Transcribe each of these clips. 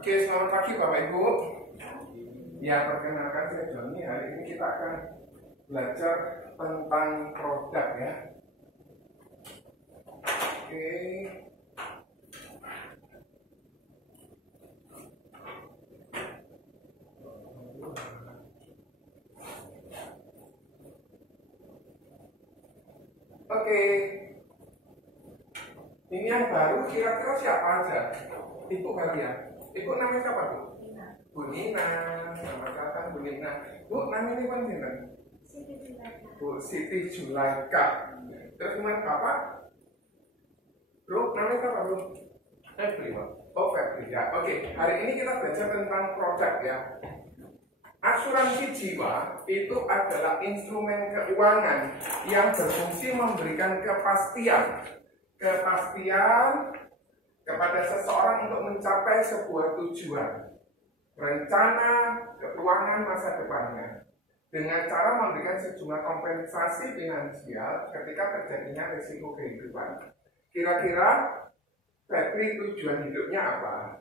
Oke, selamat pagi Bapak Ibu. Ya, perkenalkan saya Joni. Hari ini kita akan belajar tentang produk ya. Oke. Oke. Ini yang baru kira-kira siapa aja? Ibu kali ya. Ibu namanya siapa Bu? Bu Nina. Selamat datang Bu Nina. Bu, namanya ini kan Siti Julaika. Bu Siti Julaika. Terus teman Bapak? Bro, namanya siapa Bu? Febri. Oh, Febri ya. Oke, hari ini kita belajar tentang produk ya. Asuransi jiwa itu adalah instrumen keuangan yang berfungsi memberikan kepastian kepada seseorang untuk mencapai sebuah tujuan, rencana keuangan masa depannya, dengan cara memberikan sejumlah kompensasi finansial ketika terjadinya risiko kehidupan. Kira-kira Febri tujuan hidupnya apa?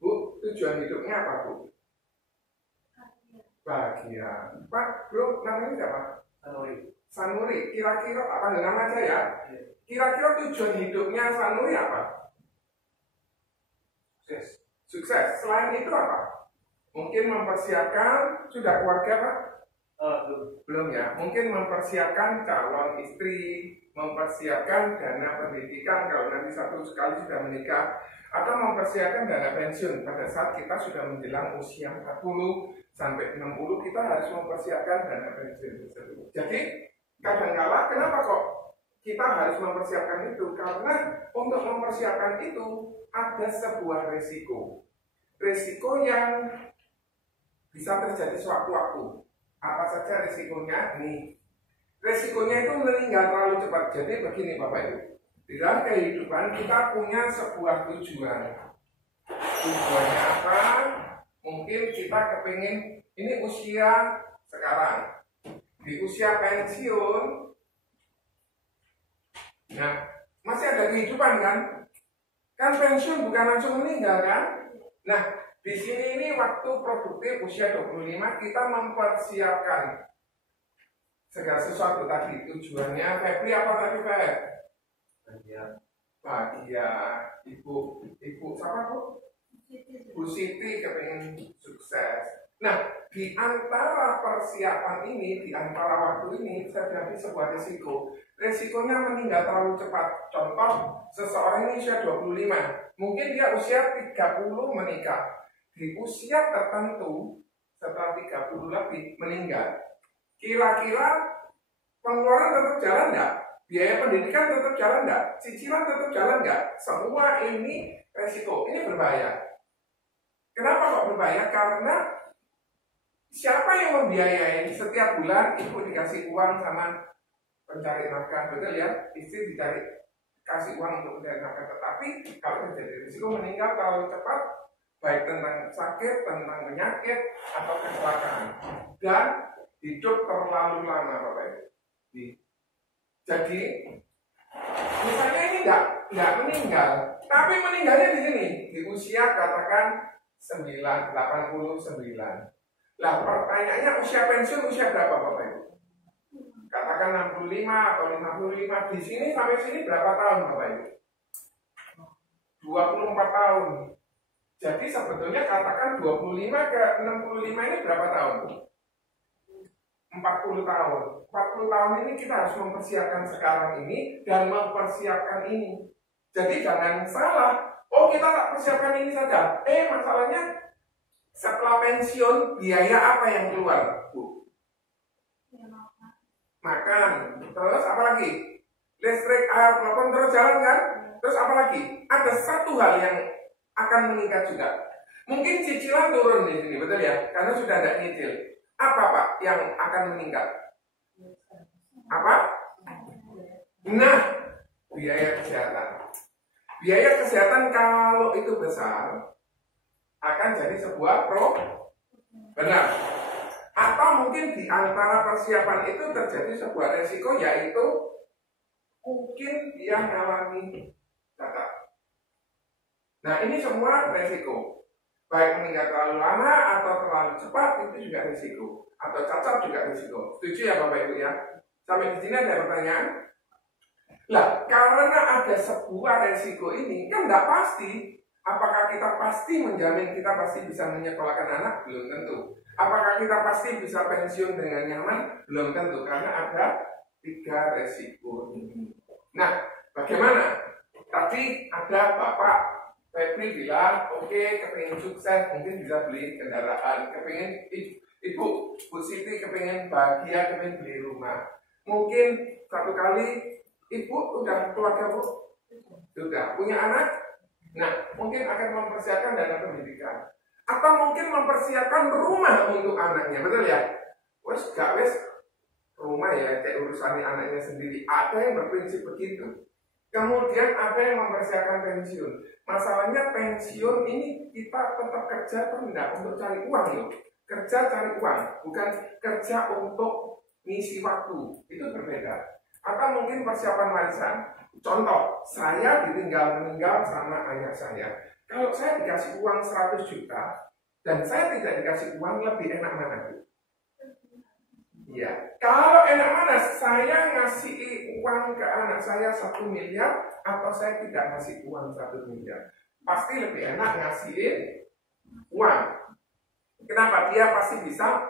Bu, tujuan hidupnya apa Bu? Bahagia. Pak, Bro, namanya siapa? Sanuri. Kira-kira apa nama aja ya? Kira-kira tujuan hidupnya Sanuri apa? Sukses. Selain itu apa? Mungkin mempersiapkan, sudah keluarga Pak? Belum ya. Mungkin mempersiapkan calon istri, mempersiapkan dana pendidikan kalau nanti satu sekali sudah menikah, atau mempersiapkan dana pensiun pada saat kita sudah menjelang usia 40 sampai 60, kita harus mempersiapkan dana pensiun tersebut. Jadi kadang-kala kenapa kok kita harus mempersiapkan itu? Karena untuk mempersiapkan itu ada sebuah resiko yang bisa terjadi sewaktu-waktu. Apa saja resikonya? Nih, resikonya itu meninggal terlalu cepat. Jadi begini Bapak Ibu, di dalam kehidupan kita punya sebuah tujuan. Tujuannya apa? Mungkin kita kepingin, ini usia sekarang, di usia pensiun, nah masih ada kehidupan kan? Kan pensiun bukan langsung meninggal kan? Nah, di sini ini waktu produktif usia 25 kita mempersiapkan segala sesuatu tadi. Tujuannya Febri apa tadi Feb? Bahagia. Ibu siapa Bu? Bu Siti kepengen sukses. Nah, di antara persiapan ini, di antara waktu ini terjadi sebuah risiko. Risikonya meninggal terlalu cepat. Contoh, seseorang ini usia 25, mungkin dia usia 30 menikah. Di usia tertentu, setelah 30 lebih meninggal. Kira-kira pengeluaran tetap jalan nggak? Biaya pendidikan tetap jalan nggak? Cicilan tetap jalan nggak? Semua ini resiko. Ini berbahaya. Kenapa kok berbahaya? Karena siapa yang membiayai? Setiap bulan ibu dikasih uang sama pencari nafkah, betul ya? Istri kasih uang untuk pencari nafkah. Tetapi kalau terjadi risiko meninggal terlalu cepat, baik tentang sakit, tentang penyakit, atau kecelakaan, dan hidup terlalu lama Bapak Ibu. Jadi misalnya ini nggak meninggal, tapi meninggalnya di sini di usia katakan 89. Lah pertanyaannya usia pensiun usia berapa Bapak Ibu? Katakan 65 atau 55. Di sini sampai sini berapa tahun Bapak Ibu? 24 tahun. Jadi sebetulnya katakan 25 ke 65 ini berapa tahun? 40 tahun. 40 tahun ini kita harus mempersiapkan sekarang ini dan mempersiapkan ini. Jadi jangan salah. Oh, kita tak persiapkan ini saja. Masalahnya setelah pensiun biaya apa yang keluar, Bu? Makan. Terus apa lagi? Listrik, air, telepon terus jalan kan? Terus apa lagi? Ada satu hal yang akan meningkat juga. Mungkin cicilan turun di sini, betul ya? Karena sudah tidak nyicil. Apa Pak yang akan meningkat? Apa? Nah, biaya kesehatan. Biaya kesehatan kalau itu besar akan jadi sebuah benar. Atau mungkin di antara persiapan itu terjadi sebuah resiko, yaitu mungkin dia mengalami cacat. Nah, ini semua resiko. Baik meninggal terlalu lama atau terlalu cepat itu juga resiko. Atau cacat juga resiko. Setuju ya Bapak Ibu ya? Sampai di sini ada pertanyaan? Lah, karena ada sebuah resiko ini, kan nggak pasti. Apakah kita pasti menjamin kita pasti bisa menyekolahkan anak? Belum tentu. Apakah kita pasti bisa pensiun dengan nyaman? Belum tentu, karena ada 3 resiko ini. Nah, bagaimana? Tadi ada Bapak Febri bilang, oke, kepingin sukses, mungkin bisa beli kendaraan, kepingin Ibu Siti kepingin bahagia, kepingin beli rumah. Mungkin satu kali Ibu udah keluarga Bu, sudah punya anak, nah mungkin akan mempersiapkan dana pendidikan, atau mungkin mempersiapkan rumah untuk anaknya, betul ya? Wes gak wes rumah ya, kayak urusan anaknya sendiri. Ada yang berprinsip begitu. Kemudian ada yang mempersiapkan pensiun. Masalahnya pensiun ini kita tetap kerja atau enggak untuk cari uang loh. Kerja cari uang, bukan kerja untuk ngisi waktu. Itu berbeda. Atau mungkin persiapan warisan. Contoh, saya meninggal sama ayah saya. Kalau saya dikasih uang 100 juta dan saya tidak dikasih uang, lebih enak mana Bu? Iya, kalau enak mana saya ngasih uang ke anak saya 1 miliar atau saya tidak ngasih uang 1 miliar? Pasti lebih enak ngasihin uang. Kenapa? Dia pasti bisa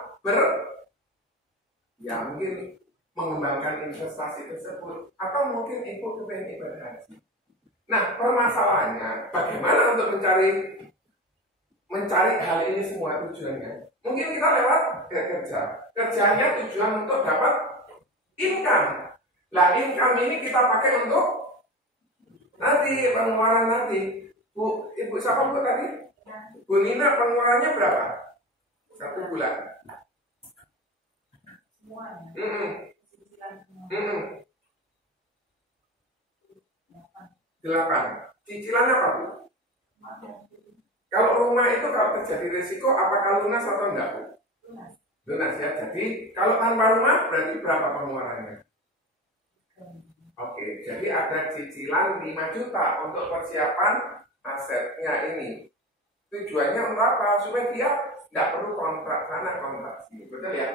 mungkin mengembangkan investasi tersebut, atau mungkin Ibu kepengen ibadah haji. Nah, permasalahannya bagaimana untuk mencari hal ini semua tujuannya? Mungkin kita lewat kerja. Kerjanya tujuan untuk dapat income. Lah, income ini kita pakai untuk nanti pengeluaran nanti. Bu, Ibu siapa Bu tadi? Bu Nina, pengeluarannya berapa? 1 bulan. Semuanya. 8. Cicilan apa Bu? Kalau rumah itu kalau terjadi risiko, apakah lunas atau enggak Bu? Lunas ya. Jadi kalau tanpa rumah berarti berapa pengeluarannya? Oke, jadi ada cicilan 5 juta untuk persiapan asetnya ini. Tujuannya untuk apa? Supaya dia nggak perlu kontrak sana kontrak sini, betul ya?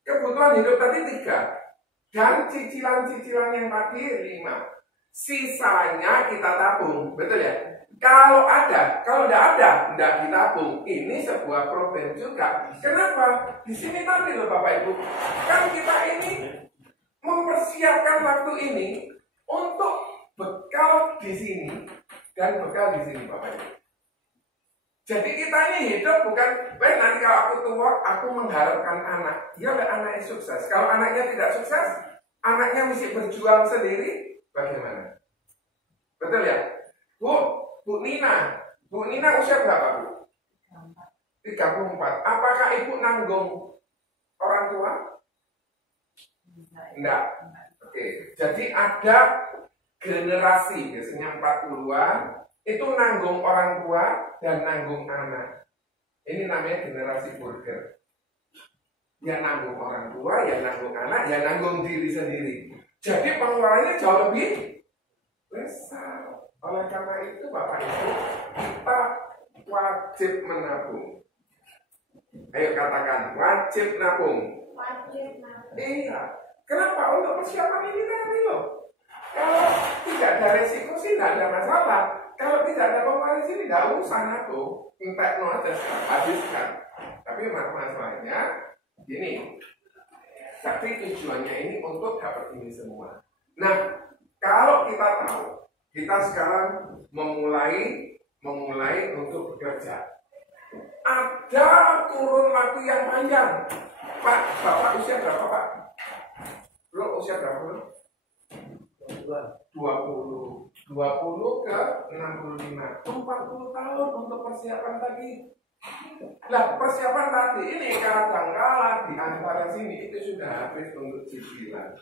Kebutuhan hidup tadi 3 dan cicilan-cicilan yang tadi 5. Sisanya kita tabung, betul ya? Kalau tidak ada, tidak ditabung. Ini sebuah problem juga. Kenapa? Di sini tadi loh Bapak Ibu, kan kita ini mempersiapkan waktu ini untuk bekal di sini dan bekal di sini Bapak Ibu. Jadi kita ini hidup bukan, baik nanti kalau aku tua, aku mengharapkan anak. Dia anaknya sukses. Kalau anaknya tidak sukses, anaknya mesti berjuang sendiri, bagaimana? Betul ya? Bu Nina usia berapa Bu? 34. Apakah Ibu nanggung orang tua? Enggak. Oke. Jadi ada generasi biasanya 40-an itu nanggung orang tua dan nanggung anak. Ini namanya generasi burger. Ya nanggung orang tua, ya nanggung anak, ya nanggung diri sendiri. Jadi pengeluarannya jauh lebih besar. Oleh karena itu Bapak Ibu, kita wajib menabung. Ayo katakan, wajib nabung. Wajib nabung. Iya. Kenapa? Untuk persiapan ini tadi loh. Kalau tidak ada resiko sih tidak ada masalah. Kalau tidak ada pengeluaran sini tidak usah nabung. Entek aja habiskan. Tapi masalahnya gini. Tapi tujuannya ini untuk dapat ini semua. Nah, kalau kita tahu kita sekarang memulai untuk bekerja. Ada kurun waktu yang panjang. Pak, Bapak usia berapa Pak? Bro, usia berapa Bro? 20 ke 65. 40 tahun untuk persiapan tadi. Nah, persiapan tadi ini kadang-kala di antara sini itu sudah habis untuk cicilan.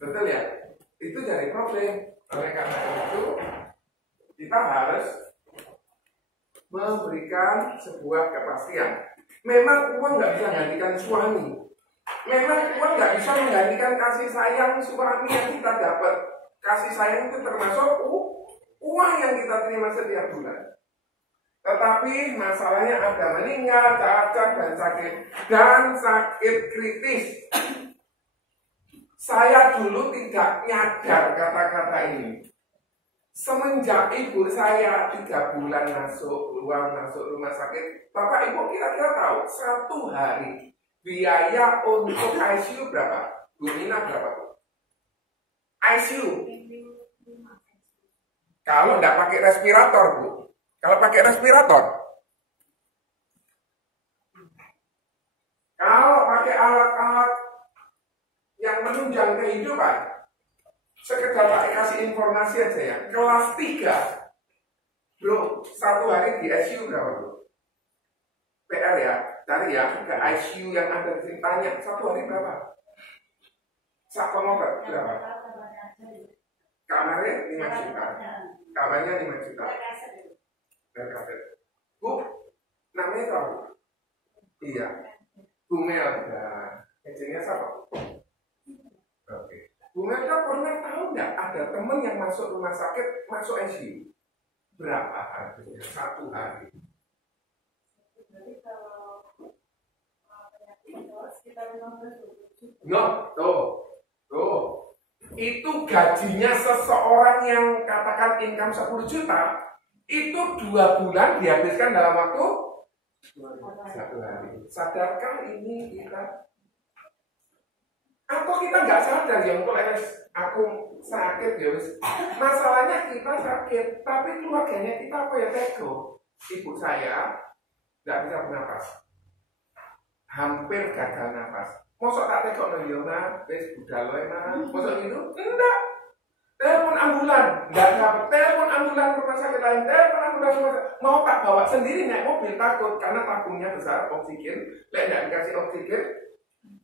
Betul ya? Itu jadi problem. Oleh karena itu, kita harus memberikan sebuah kepastian. Memang uang nggak bisa menggantikan suami. Memang uang nggak bisa menggantikan kasih sayang suami yang kita dapat. Kasih sayang itu termasuk uang yang kita terima setiap bulan. Tetapi masalahnya ada meninggal, cacat, dan sakit kritis. Saya dulu tidak nyadar kata-kata ini. Semenjak ibu saya 3 bulan masuk rumah sakit, Bapak Ibu kira-kira tahu 1 hari biaya untuk ICU berapa? Bu Nina berapa? ICU. Kalau nggak pakai respirator, Bu. Kalau pakai respirator. Kalau pakai alat-alat yang menunjang kehidupan, sekedar pakai kasih informasi aja ya. Kelas 3, bro, 1 hari di ICU berapa, bro? PR ya, cari ya, ke ICU yang ada di sini, tanya 1 hari berapa? Sakomotor berapa? Kamarnya 5 juta. Kamarnya 5 juta. Berkaset. Bu, namanya tahu? Iya. Bu Melda. Ejengnya siapa? Oke. Bu Melda pernah tahu nggak ada teman yang masuk rumah sakit, masuk ICU? Berapa harganya 1 hari? Jadi kalau penyakit itu sekitar 15 No, tuh. Itu gajinya seseorang yang katakan income 10 juta, itu 2 bulan dihabiskan dalam waktu 1 hari. Sadarkah ini kita? Atau kita nggak sadar ya, aku sakit ya, masalahnya kita sakit, tapi keluarganya kita apa ya, tego. Ibu saya nggak bisa bernapas, hampir gagal napas. Mosok tak tekok no yo mah, wis budal wae mah. Mosok gitu? Enggak. Telepon ambulan, enggak dapat. Telepon ambulan rumah sakit lain, telepon ambulan rumah sakit. Mau tak bawa sendiri naik mobil, takut karena tabungnya besar, oksigen. Lek enggak dikasih oksigen,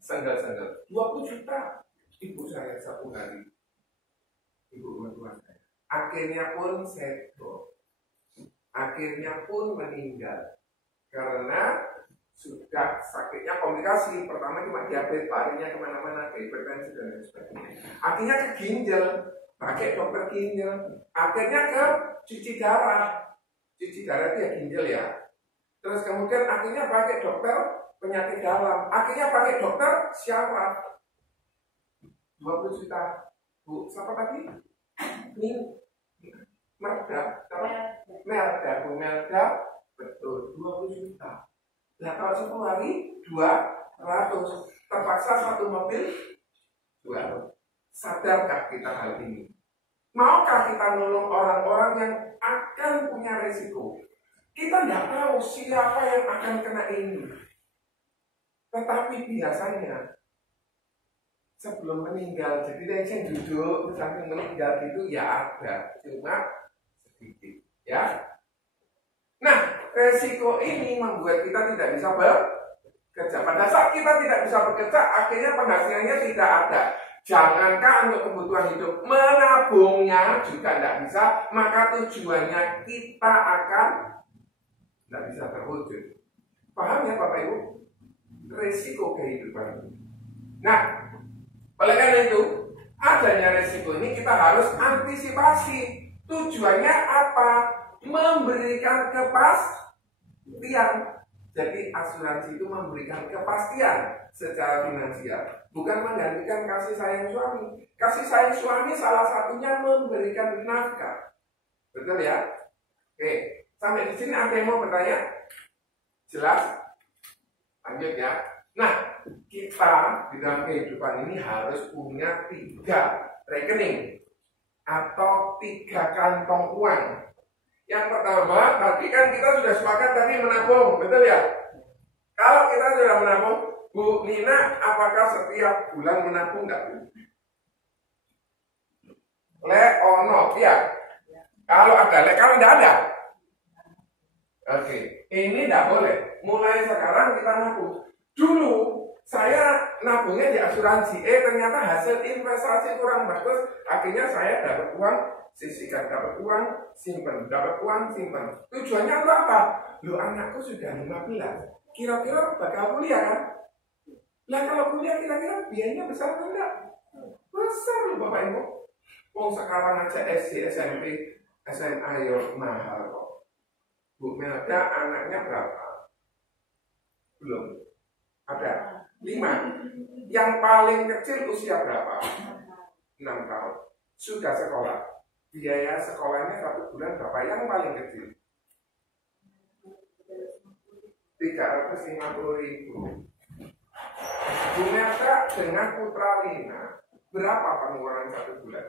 senggel-senggel. 20 juta ibu saya 1 hari. Ibu mertua saya. Akhirnya pun sedo. Akhirnya pun meninggal. Karena sudah sakitnya komplikasi, pertama cuma diabetes, larinya kemana-mana, hipertensi dan lain sebagainya. Akhirnya ke ginjal, pakai dokter ginjal. Akhirnya ke cuci darah itu ya ginjal ya. Terus kemudian akhirnya pakai dokter penyakit dalam. Akhirnya pakai dokter syaraf. 20 juta. Bu, siapa tadi? Melda. Bu Melda. Betul, 20 juta. Nah kalau 10 hari 200, terpaksa 1 mobil 200. Sadarkah kita hal ini? Maukah kita nolong orang-orang yang akan punya resiko? Kita tidak tahu siapa yang akan kena ini. Tetapi biasanya sebelum meninggal, jadi yang duduk sampai meninggal itu ya ada, cuma sedikit, ya. Nah, resiko ini membuat kita tidak bisa bekerja. Pada saat kita tidak bisa bekerja, akhirnya penghasilannya tidak ada. Jangankan untuk kebutuhan hidup, menabungnya juga tidak bisa. Maka tujuannya kita akan tidak bisa terwujud. Paham ya Bapak Ibu? Resiko kehidupan. Nah, oleh karena itu, adanya resiko ini kita harus antisipasi. Tujuannya apa? Memberikan kepastian. Jadi asuransi itu memberikan kepastian secara finansial, bukan menggantikan kasih sayang suami. Kasih sayang suami salah satunya memberikan nafkah. Betul ya? Oke, sampai di sini ada yang mau bertanya? Jelas? Lanjut ya. Nah, kita di dalam kehidupan ini harus punya 3 rekening atau 3 kantong uang. Yang pertama, tadi kan kita sudah sepakat tadi menabung, betul ya? Kalau kita sudah menabung, Bu Nina, apakah setiap bulan menabung enggak? Ono, ya. Kalau ada, kalau enggak ada. Oke, ini enggak boleh. Mulai sekarang kita nabung. Dulu saya nabungnya di asuransi, ternyata hasil investasi kurang bagus, akhirnya saya dapat uang, sisihkan, dapat uang, simpan, dapat uang, simpan. Tujuannya untuk apa? Lu anakku sudah 15, kira-kira bakal kuliah kan? Nah kalau kuliah kira-kira biayanya besar atau enggak? Besar loh Bapak Ibu. Sekarang aja SD, SMP, SMA yo mahal kok. Bu Melda anaknya berapa? Belum. Ada 5. Yang paling kecil usia berapa? 6 tahun. Sudah sekolah. Biaya sekolahnya 1 bulan berapa? Yang paling kecil 350.000. Bu Melda dengan putra Lina berapa pengeluaran 1 bulan?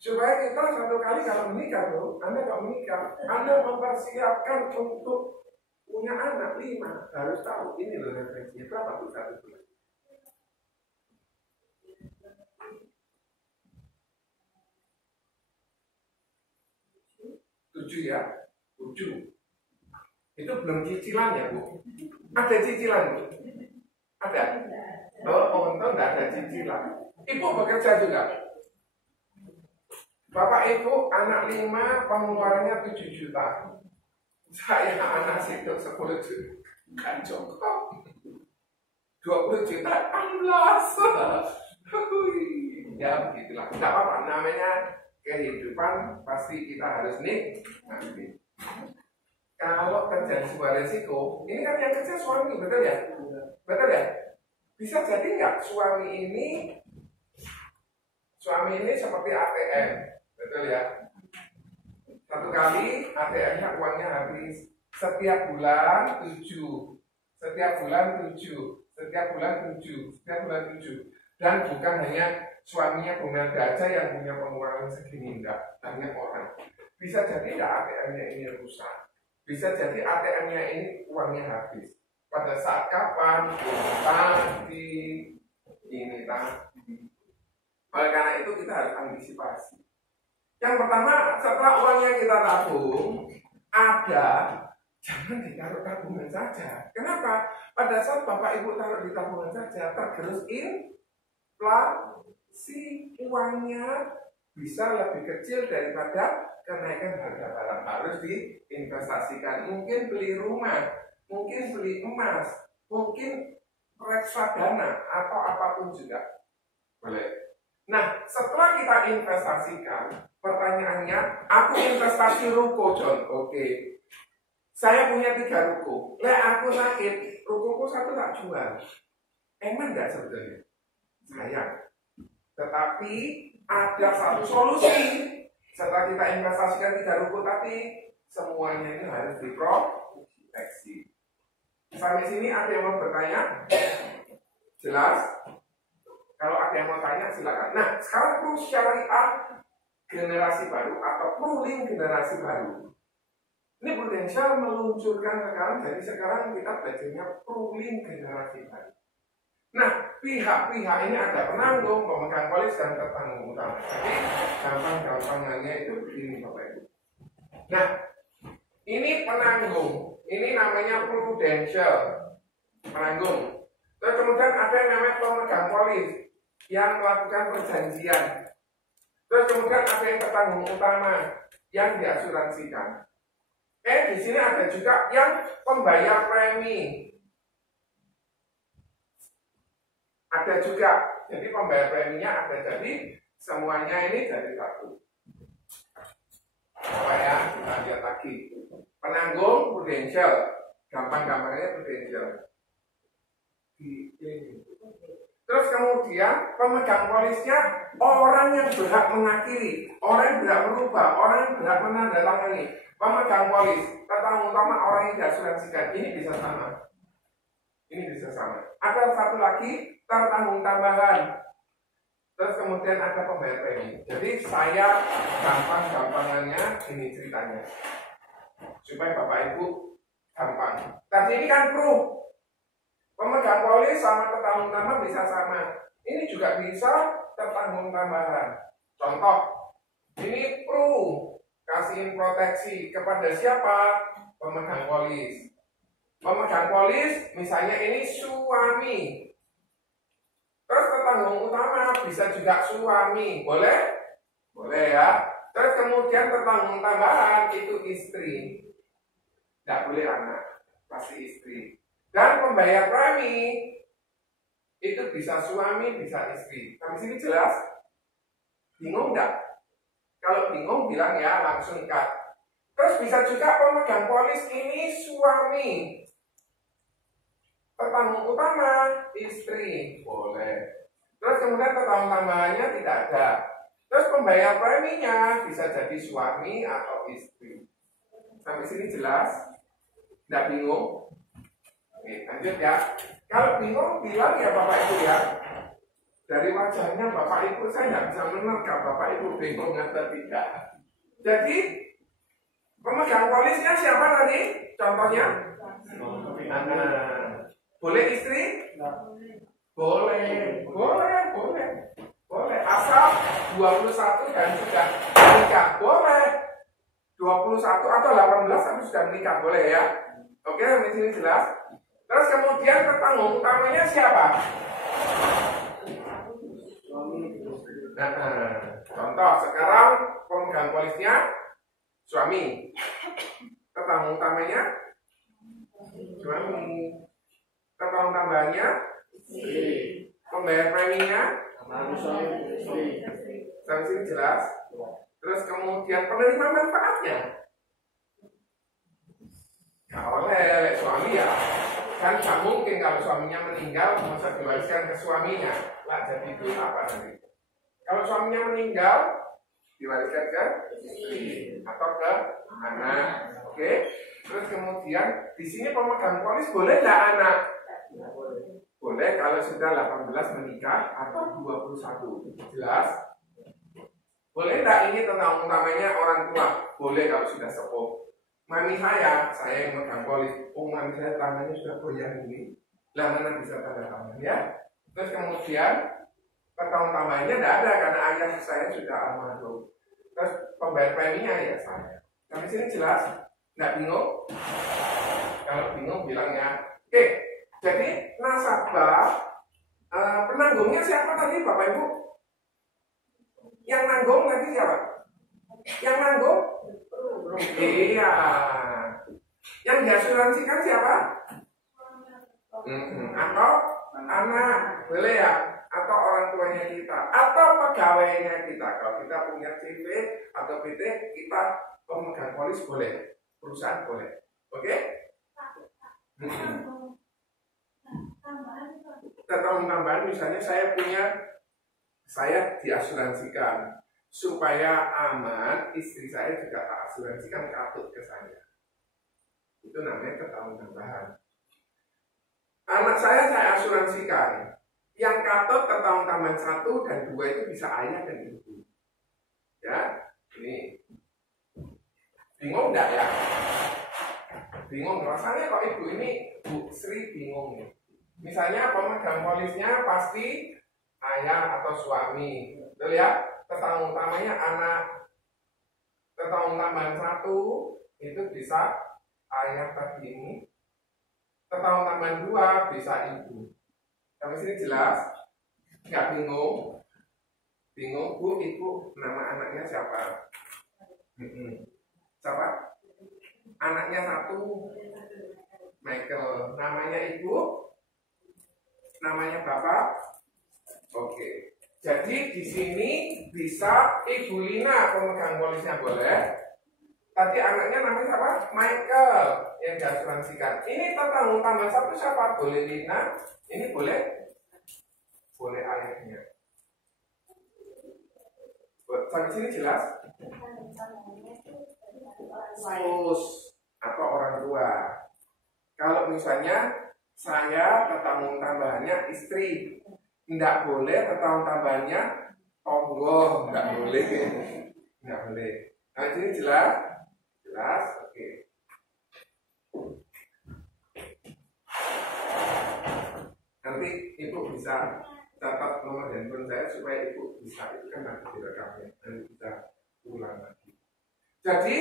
Supaya kita satu kali kalau menikah tuh, Anda kalau menikah, Anda mempersiapkan untuk punya anak 5, harus tahu ini loh referensinya berapa tuh 1 bulan. 7 ya, 7. Itu belum cicilan ya Bu? Ada cicilan Bu? Ada? Oh, untung nggak ada cicilan. Ibu bekerja juga? Bapak Ibu anak 5 pengeluarannya 7 juta. Saya anak situ 10 juta. Kan cukup. 20 juta 16. Ya begitulah. Tidak apa-apa, namanya kehidupan pasti kita harus nikmati. Kalau terjadi sebuah resiko, ini kan yang kecil suami, betul ya? Betul ya? Bisa jadi nggak suami ini seperti ATM, betul ya? Satu kali ATM-nya uangnya habis, setiap bulan 7, setiap bulan 7, setiap bulan 7, setiap bulan 7. Dan bukan hanya suaminya Bu Melda aja yang punya pengeluaran segini, enggak, banyak orang. Bisa jadi nggak ATM-nya ini rusak, bisa jadi ATM-nya ini uangnya habis. Pada saat kapan? Tadi, ini tadi. Oleh karena itu kita harus antisipasi. Yang pertama, setelah uangnya kita tabung, jangan ditaruh tabungan saja. Kenapa? Pada saat Bapak Ibu taruh di tabungan saja, tergerus inflasi, uangnya bisa lebih kecil daripada kenaikan harga barang. Harus diinvestasikan. Mungkin beli rumah, mungkin beli emas, mungkin reksadana atau apapun juga boleh. Nah, setelah kita investasikan, pertanyaannya, aku investasi ruko, John. Oke. Saya punya 3 ruko. Aku sakit, rukoku 1 tak jual. Emang enggak sebetulnya? Sayang. Tetapi ada satu solusi. Setelah kita investasikan 3 ruko tadi, semuanya ini harus diproteksi. Sampai sini ada yang mau bertanya? Jelas? Kalau ada yang mau tanya silakan. Nah, sekarang pro syariah generasi baru atau ruling generasi baru. Ini Prudential meluncurkan sekarang, jadi sekarang kita belajarnya ruling generasi baru. Nah, pihak-pihak ini ada penanggung, pemegang polis dan petanggung utama. Jadi gampang-gampangannya itu begini Bapak Ibu. Nah, ini penanggung, ini namanya Prudential, penanggung. Terus kemudian ada yang namanya pemegang polis yang melakukan perjanjian. Terus kemudian ada yang petanggung utama yang diasuransikan. Di sini ada juga yang pembayar premi. Ada juga, jadi pembayar preminya ada, jadi semuanya ini jadi satu. Apa ya, kita lihat lagi. Penanggung Prudential, gampang-gampangnya Prudential. Terus kemudian pemegang polisnya orang yang berhak mengakhiri, orang yang berhak merubah, orang yang berhak menandatangani. Pemegang polis, petanggung utama orang yang diasuransikan. Ini bisa sama. Ini bisa sama. Ada satu lagi tertanggung tambahan. Terus kemudian ada pembayar premi. Jadi saya gampang-gampangannya ini ceritanya. Supaya Bapak Ibu gampang. Tadi ini kan pro. Pemegang polis sama tertanggung tambahan bisa sama. Ini juga bisa tertanggung tambahan. Contoh, ini pro kasihin proteksi kepada siapa? Pemegang polis. Pemegang polis misalnya ini suami. Terus tertanggung utama bisa juga suami. Boleh? Boleh ya. Terus kemudian tertanggung tambahan itu istri. Tidak boleh anak, pasti istri. Dan pembayar premi Itu bisa suami, bisa istri. Sampai sini jelas? Bingung nggak? Kalau bingung bilang ya langsung cut. Terus bisa juga pemegang polis ini suami. Petanggung utama istri, boleh. Terus kemudian petanggung tambahannya tidak ada. Terus pembayar preminya bisa jadi suami atau istri. Sampai sini jelas? Tidak bingung? Oke, lanjut ya. Kalau bingung bilang ya Bapak Ibu ya. Dari wajahnya Bapak Ibu saya nggak bisa menerka Bapak Ibu bingung atau tidak. Jadi pemegang polisnya siapa tadi? Contohnya? Boleh istri? Boleh. Asal 21 dan sudah menikah. Boleh. 21 atau 18 tapi sudah menikah. Boleh ya. Oke, sampai sini jelas. Terus kemudian petanggung utamanya siapa? Contoh sekarang pemegang polisnya suami. Petanggung utamanya suami. Petanggung tambahannya pembayar preminya sampai sini jelas. Terus kemudian penerima manfaatnya nggak oleh suami ya, kan nggak mungkin kalau suaminya meninggal masa diwariskan ke suaminya lah, jadi itu apa nanti? Kalau suaminya meninggal diwariskan ke istri atau ke anak, oke? Terus kemudian di sini pemegang polis boleh nggak anak? Boleh kalau sudah 18 menikah atau 21, jelas? Boleh nggak ini tentang utamanya orang tua? Boleh kalau sudah sepuh. Mami saya yang megang polis. Oh, mami saya tangannya sudah goyang ini. Lah mana bisa tanda tangan ya? Terus kemudian petanggung tambahannya tidak ada karena ayah saya sudah almarhum. Terus pembayar preminya ya saya. Sampai sini jelas? Nggak bingung? Kalau bingung bilang ya. Oke, jadi nasabah penanggungnya siapa tadi Bapak Ibu? Yang nanggung nanti siapa? Yang nanggung? Iya. Yang diasuransikan siapa? Atau anak, boleh ya? Atau orang tuanya kita, atau pegawainya kita. Kalau kita punya CV atau PT, kita pemegang polis boleh, perusahaan boleh. Oke? Tambahan misalnya saya diasuransikan supaya aman, istri saya juga asuransikan katut ke saya. Itu namanya petanggung tambahan. Anak saya asuransikan. Yang katut petanggung tambahan 1 dan 2 itu bisa ayah dan ibu. Ya, ini bingung enggak ya? Bingung rasanya kok ibu ini Bu Sri bingung nih. Misalnya pemegang polisnya pasti ayah atau suami, betul ya? Petanggung utamanya anak. Petanggung tambahan 1 itu bisa ayah tadi ini. Petanggung tambahan 2 bisa ibu. Sampai sini jelas? Nggak bingung? Bingung Bu, ibu nama anaknya siapa? Siapa? Anaknya 1 Michael. Namanya ibu? Namanya bapak? Oke. Jadi di sini bisa Ibu Lina pemegang polisnya boleh. Tadi anaknya namanya siapa? Michael yang diasuransikan. Ini petanggung tambahan 1 siapa? Boleh Lina. Ini boleh? Boleh ayahnya. Sampai sini jelas? Spouse atau orang tua. Kalau misalnya saya petanggung tambahannya istri, tidak boleh petanggung tambahannya tonggo, tidak boleh, tidak boleh. Nah ini jelas, jelas, oke. Nanti ibu bisa catat nomor handphone saya supaya ibu bisa, itu kan nanti direkamnya, nanti bisa ulang lagi. Jadi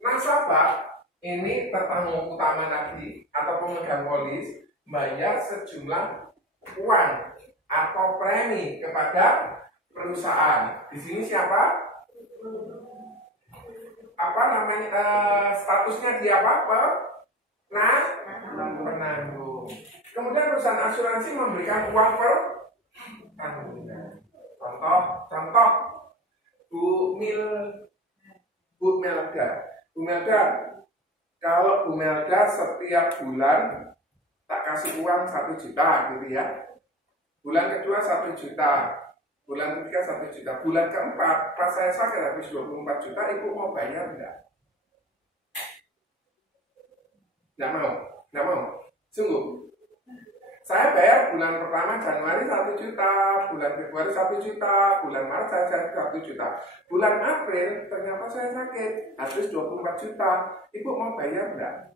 nasabah ini petanggung utama tadi atau pemegang polis bayar sejumlah uang atau premi kepada perusahaan. Di sini siapa? Apa namanya? Statusnya dia apa? menanggung. Kemudian perusahaan asuransi memberikan uang per tanggungan. Contoh Bu Melda, kalau Bu Melda setiap bulan tak kasih uang 1 juta gitu ya. Bulan kedua 1 juta, bulan ketiga 1 juta, bulan keempat pas saya sakit habis 24 juta, ibu mau bayar enggak? Enggak mau. Sungguh. Saya bayar bulan pertama Januari 1 juta, bulan Februari 1 juta, bulan Maret saya 1 juta. Bulan April ternyata saya sakit, habis 24 juta. Ibu mau bayar enggak?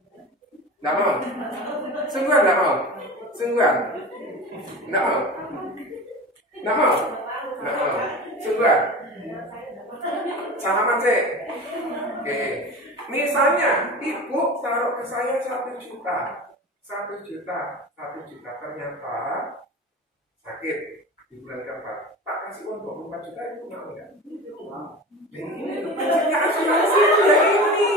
Enggak mau. Sungguhan enggak mau. Sungguhan. Enggak mau. Enggak mau. Enggak mau. Sungguhan. Salaman sih. Oke. Misalnya ibu taruh ke saya 1 juta. 1 juta, ternyata sakit di bulan keempat. Tak kasih uang 24 juta, itu mau enggak? Ini prinsipnya asuransi ya ini.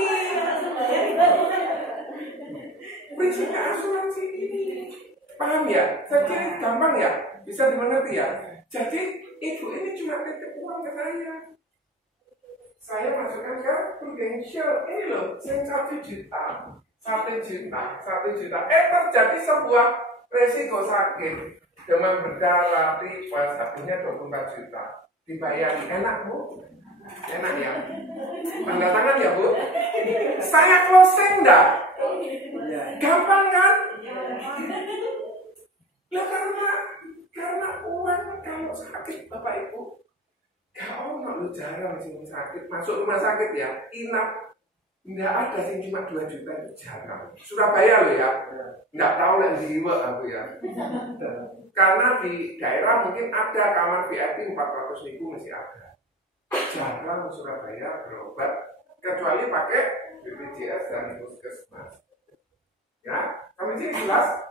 Prinsipnya asuransi ini. Paham ya? Saya kira gampang ya, bisa dimengerti ya. Jadi ibu ini cuma titip uang ke saya. Saya masukkan ke Prudential. Ini loh, saya 1 juta. 1 juta. Terjadi sebuah resiko sakit, demam berdarah, tipes, habisnya 24 juta. Dibayar, enak Bu? Enak ya? Tanda tangan ya Bu? Saya closing enggak? Gampang kan? Ya karena uang kalau sakit Bapak Ibu, kalau lu jarang sih sakit, masuk rumah sakit ya, inap. Nggak ada sih cuma 2 juta itu jarang. Surabaya loh ya. Nggak tahu lah di Iwa aku ya. Karena di daerah mungkin ada kamar VIP 400.000 masih ada. Jarang Surabaya berobat kecuali pakai BPJS dan Puskesmas. Ya, kami sih jelas.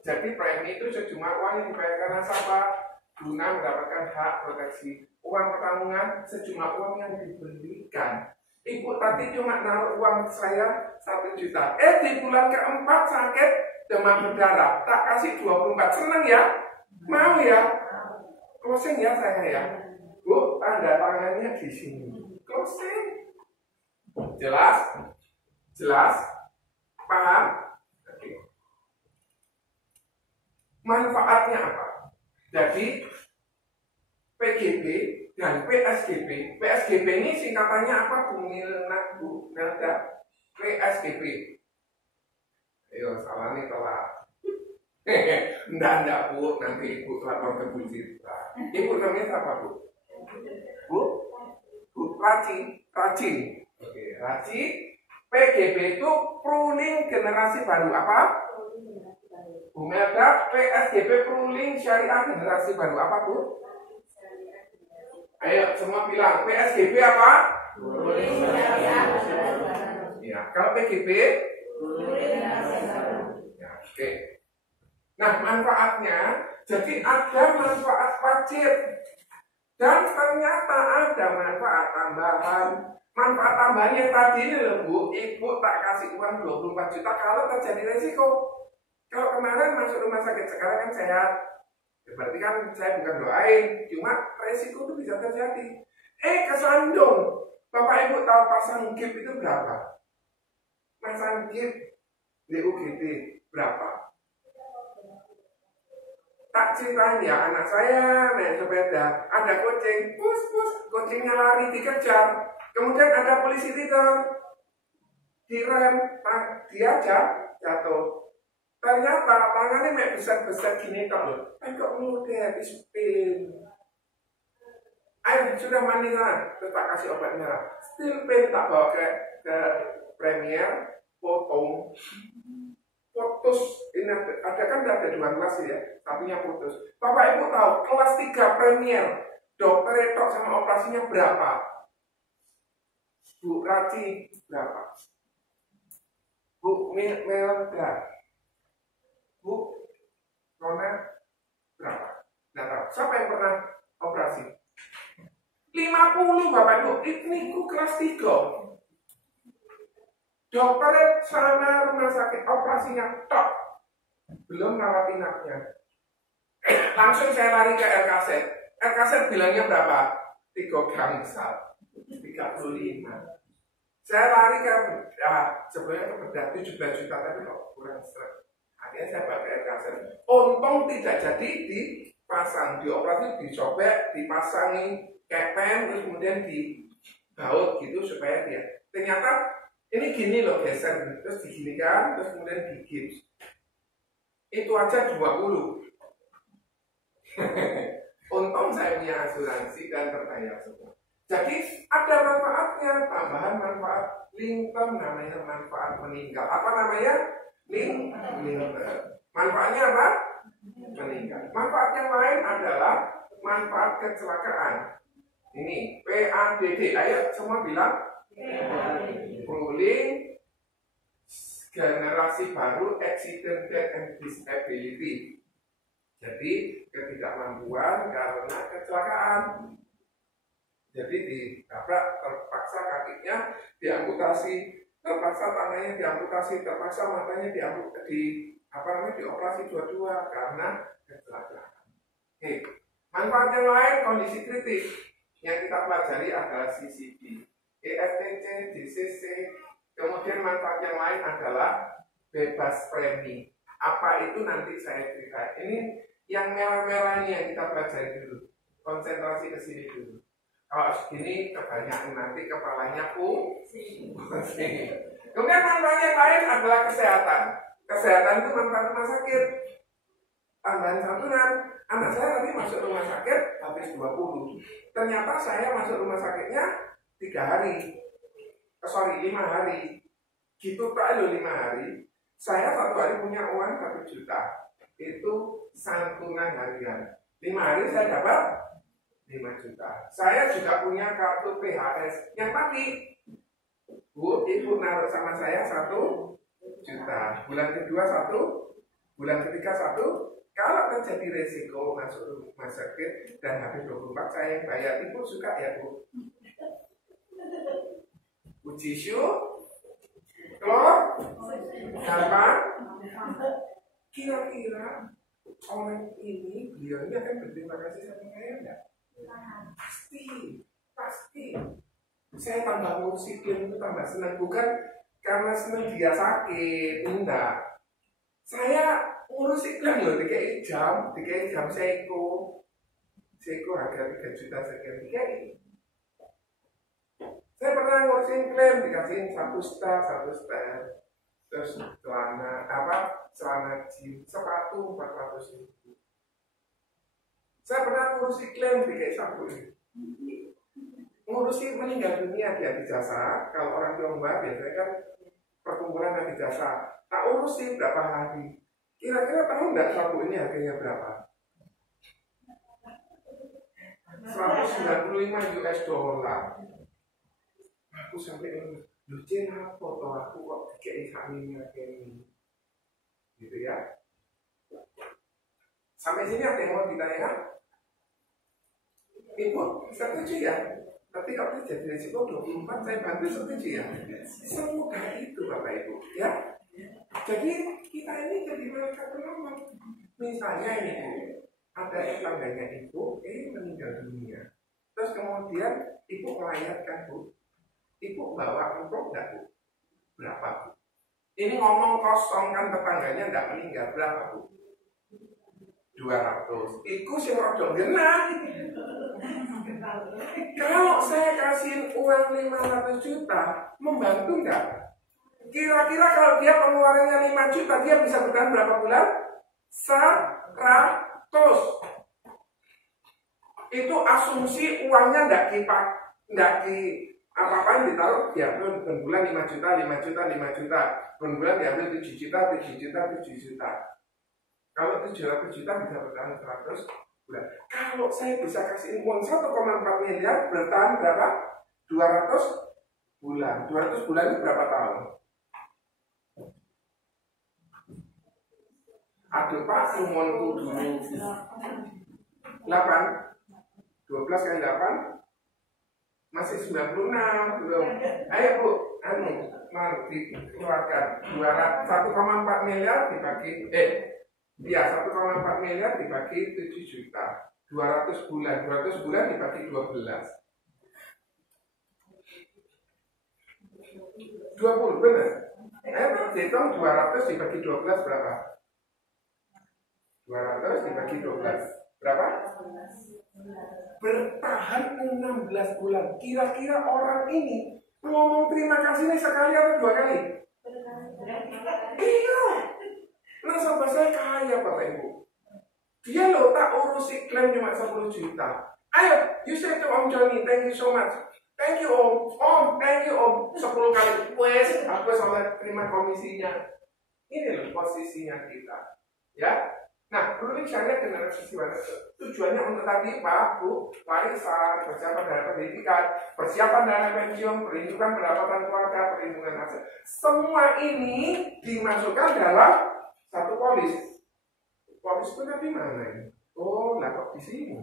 Jadi premi itu sejumlah uang yang dibayarkan nasabah guna mendapatkan hak proteksi. Uang pertanggungan sejumlah uang yang diberikan. Ibu tadi cuma naruh uang saya 1 juta. Di bulan keempat sakit demam berdarah, tak kasih 24. Seneng ya? Mau ya? Closing ya saya ya. Bu, tanda tangannya di sini. Closing. Jelas? Paham? Oke. Manfaatnya apa? Jadi PGB dan PSGB ini singkatannya apa Bu Melda? PSGB. Ayo salah nih telat. Enggak Bu, nanti Ibu lapor ke Bu Citra. Ibu namanya siapa Bu? Bu Racing. Oke, Racing. PGB itu Pruling Generasi Baru apa? Bu Melda, PSGB Pruling Syariah Generasi Baru apa Bu? Ayo semua bilang PSGB apa? Ya, kalau PGB? Ya, oke. Nah, manfaatnya, jadi ada manfaat wajib dan ternyata ada manfaat tambahan. Manfaat tambahannya tadi ini loh Bu, Ibu tak kasih uang 24 juta kalau terjadi resiko. Kalau kemarin masuk rumah sakit, sekarang kan sehat. Berarti kan saya bukan doain, cuma resiko itu bisa terjadi. Kesandung. Bapak Ibu tahu pasang GIP itu berapa? Pasang GIP di UGD berapa? Tak ceritain ya, anak saya naik sepeda, ada kucing, kucingnya lari dikejar, kemudian ada polisi tidur, direm, dia jatuh. Ternyata tangannya mek besar-besar gini kok loh. Kok mudah dispin. Ayo sudah mandi sana, terus tak kasih obat merah. Still pain tak bawa ke Premier, potong, putus. Ini ada kan ada 2 kelas ya, satunya putus. Bapak Ibu tahu kelas 3 Premier, dokter etok sama operasinya berapa? Bu Rati berapa? Bu Melda. Bu, Rona berapa? Nggak tahu. Siapa yang pernah operasi? 50 Bapak Ibu. Ini kelas 3. Dokter sama rumah sakit operasinya top. belum rawat inapnya. Langsung saya lari ke RKZ. RKZ bilangnya berapa? 3 gangsal, 35. Saya lari ke sebenarnya ke bedah 17 juta, tapi kok kurang seret. Akhirnya saya pakai RKZ. Untung tidak jadi dipasang, dioperasi, disobek, dipasangi kepen, terus kemudian dibaut gitu supaya dia. Ternyata ini gini loh, geser, terus diginikan, terus kemudian digips. Itu aja 20. Untung saya punya asuransi dan terbayar semua. Jadi ada manfaatnya, tambahan manfaat Lincoln, namanya manfaat meninggal. Apa namanya? Lincoln. Manfaatnya apa? Meninggal. Manfaat yang lain adalah manfaat kecelakaan. Ini PADD. Ayo semua bilang. Pooling generasi baru, accident, death, and disability. Jadi ketidakmampuan karena kecelakaan. Jadi ditabrak, terpaksa kakinya diamputasi, terpaksa tangannya diamputasi, terpaksa matanya dioperasi dua-dua karena kecelakaan. Oke. Manfaat yang lain, kondisi kritis yang kita pelajari adalah CCD, ESTC, DCC. Kemudian manfaat yang lain adalah bebas premi. Apa itu nanti saya cerita. Ini yang merah-merah ini yang kita pelajari dulu. Konsentrasi ke sini dulu. Kalau segini kebanyakan nanti kepalanya pusing. Kemudian manfaat yang lain adalah kesehatan. Kesehatan itu manfaat rumah sakit. Tambahan santunan. Anak saya tadi masuk rumah sakit habis 20. Ternyata saya masuk rumah sakitnya 5 hari. Gitu tak lo 5 hari. Saya 1 hari punya uang 1 juta. Itu santunan harian. 5 hari saya dapat 5 juta. Saya juga punya kartu PHS yang tadi Bu, ibu naruh sama saya 1 juta. Bulan kedua 1, bulan ketiga 1. Kalau terjadi resiko masuk rumah sakit dan habis 24 saya yang bayar. Ibu suka ya Bu? Uji syuk, telur, gampang. Kira-kira orang ini beliaunya akan berterima kasih sama saya enggak? Pasti. Saya tambah ngurusi klien itu tambah senang, bukan karena senang dia sakit, enggak. Saya ngurusi klien loh, DKI jam Seiko harga 3 juta sekian DKI. Saya pernah ngurusin klien dikasihin 1 star, terus celana jeans, sepatu 400.000. Saya pernah ngurusi klien DKI sapu ini. Ngurusi meninggal dunia di Adi Jasa. Kalau orang Tionghoa biasanya kan perkumpulan Adi Jasa. Tak urusin berapa hari. Kira-kira tahu nggak sapu ini harganya berapa? 195 US dollar. Aku sampai lucu apa toh aku kok kayak kaminya kayak ini, gitu ya. Sampai sini ada yang mau ditanya? Ibu setuju ya? Tapi kalau terjadi risiko 24 saya bantu, setuju ya? Semoga itu Bapak Ibu ya. Jadi kita ini jadi malaikat penolong. Misalnya ini Bu, ada tetangganya Ibu meninggal dunia. Terus kemudian Ibu melayatkan Bu. Ibu bawa untuk enggak Bu? Berapa Bu? Ini ngomong kosong kan tetangganya enggak meninggal, berapa Bu? 200. Iku sing rodok genah. Kalau saya kasih uang 500 juta, membantu enggak? Kira-kira kalau dia pengeluarannya 5 juta, dia bisa bertahan berapa bulan? 100. Itu asumsi uangnya enggak apa-apain ditaruh, diambil per bulan 5 juta. Per bulan diambil 7 juta. Kalau 700 juta bisa bertahan 100 bulan. Kalau saya bisa kasih uang 1,4 miliar bertahan berapa? 200 bulan. 200 bulan itu berapa tahun? Aduh Pak, sumonku dulu 8 12 kali 8 masih 96 belum. Ayo Bu, mari dikeluarkan 1,4 miliar dibagi Ya, 1,4 miliar dibagi 7 juta. 200 bulan. 200 bulan dibagi 12. 20, benar? Hitung 200 dibagi 12 berapa? 200 dibagi 12 berapa? Bertahan 16 bulan. Kira-kira orang ini ngomong terima kasih ini sekali atau 2 kali? Iya. Nasabah saya kaya Bapak Ibu. Dia loh tak urusi klaim cuma 10 juta. Ayo, you say to Om Johnny, thank you so much. Thank you Om. Om, thank you Om. 10 kali. Wes, aku sampai terima komisinya. Ini loh posisinya kita. Ya. Nah, dulu misalnya generasi mana? Tujuannya untuk tadi Pak, Bu, warisan, persiapan dana pendidikan, persiapan dana pensiun, perlindungan pendapatan keluarga, perlindungan aset. Semua ini dimasukkan dalam satu polis. Polis itu tapi mana ini? Oh, lah kok di sini?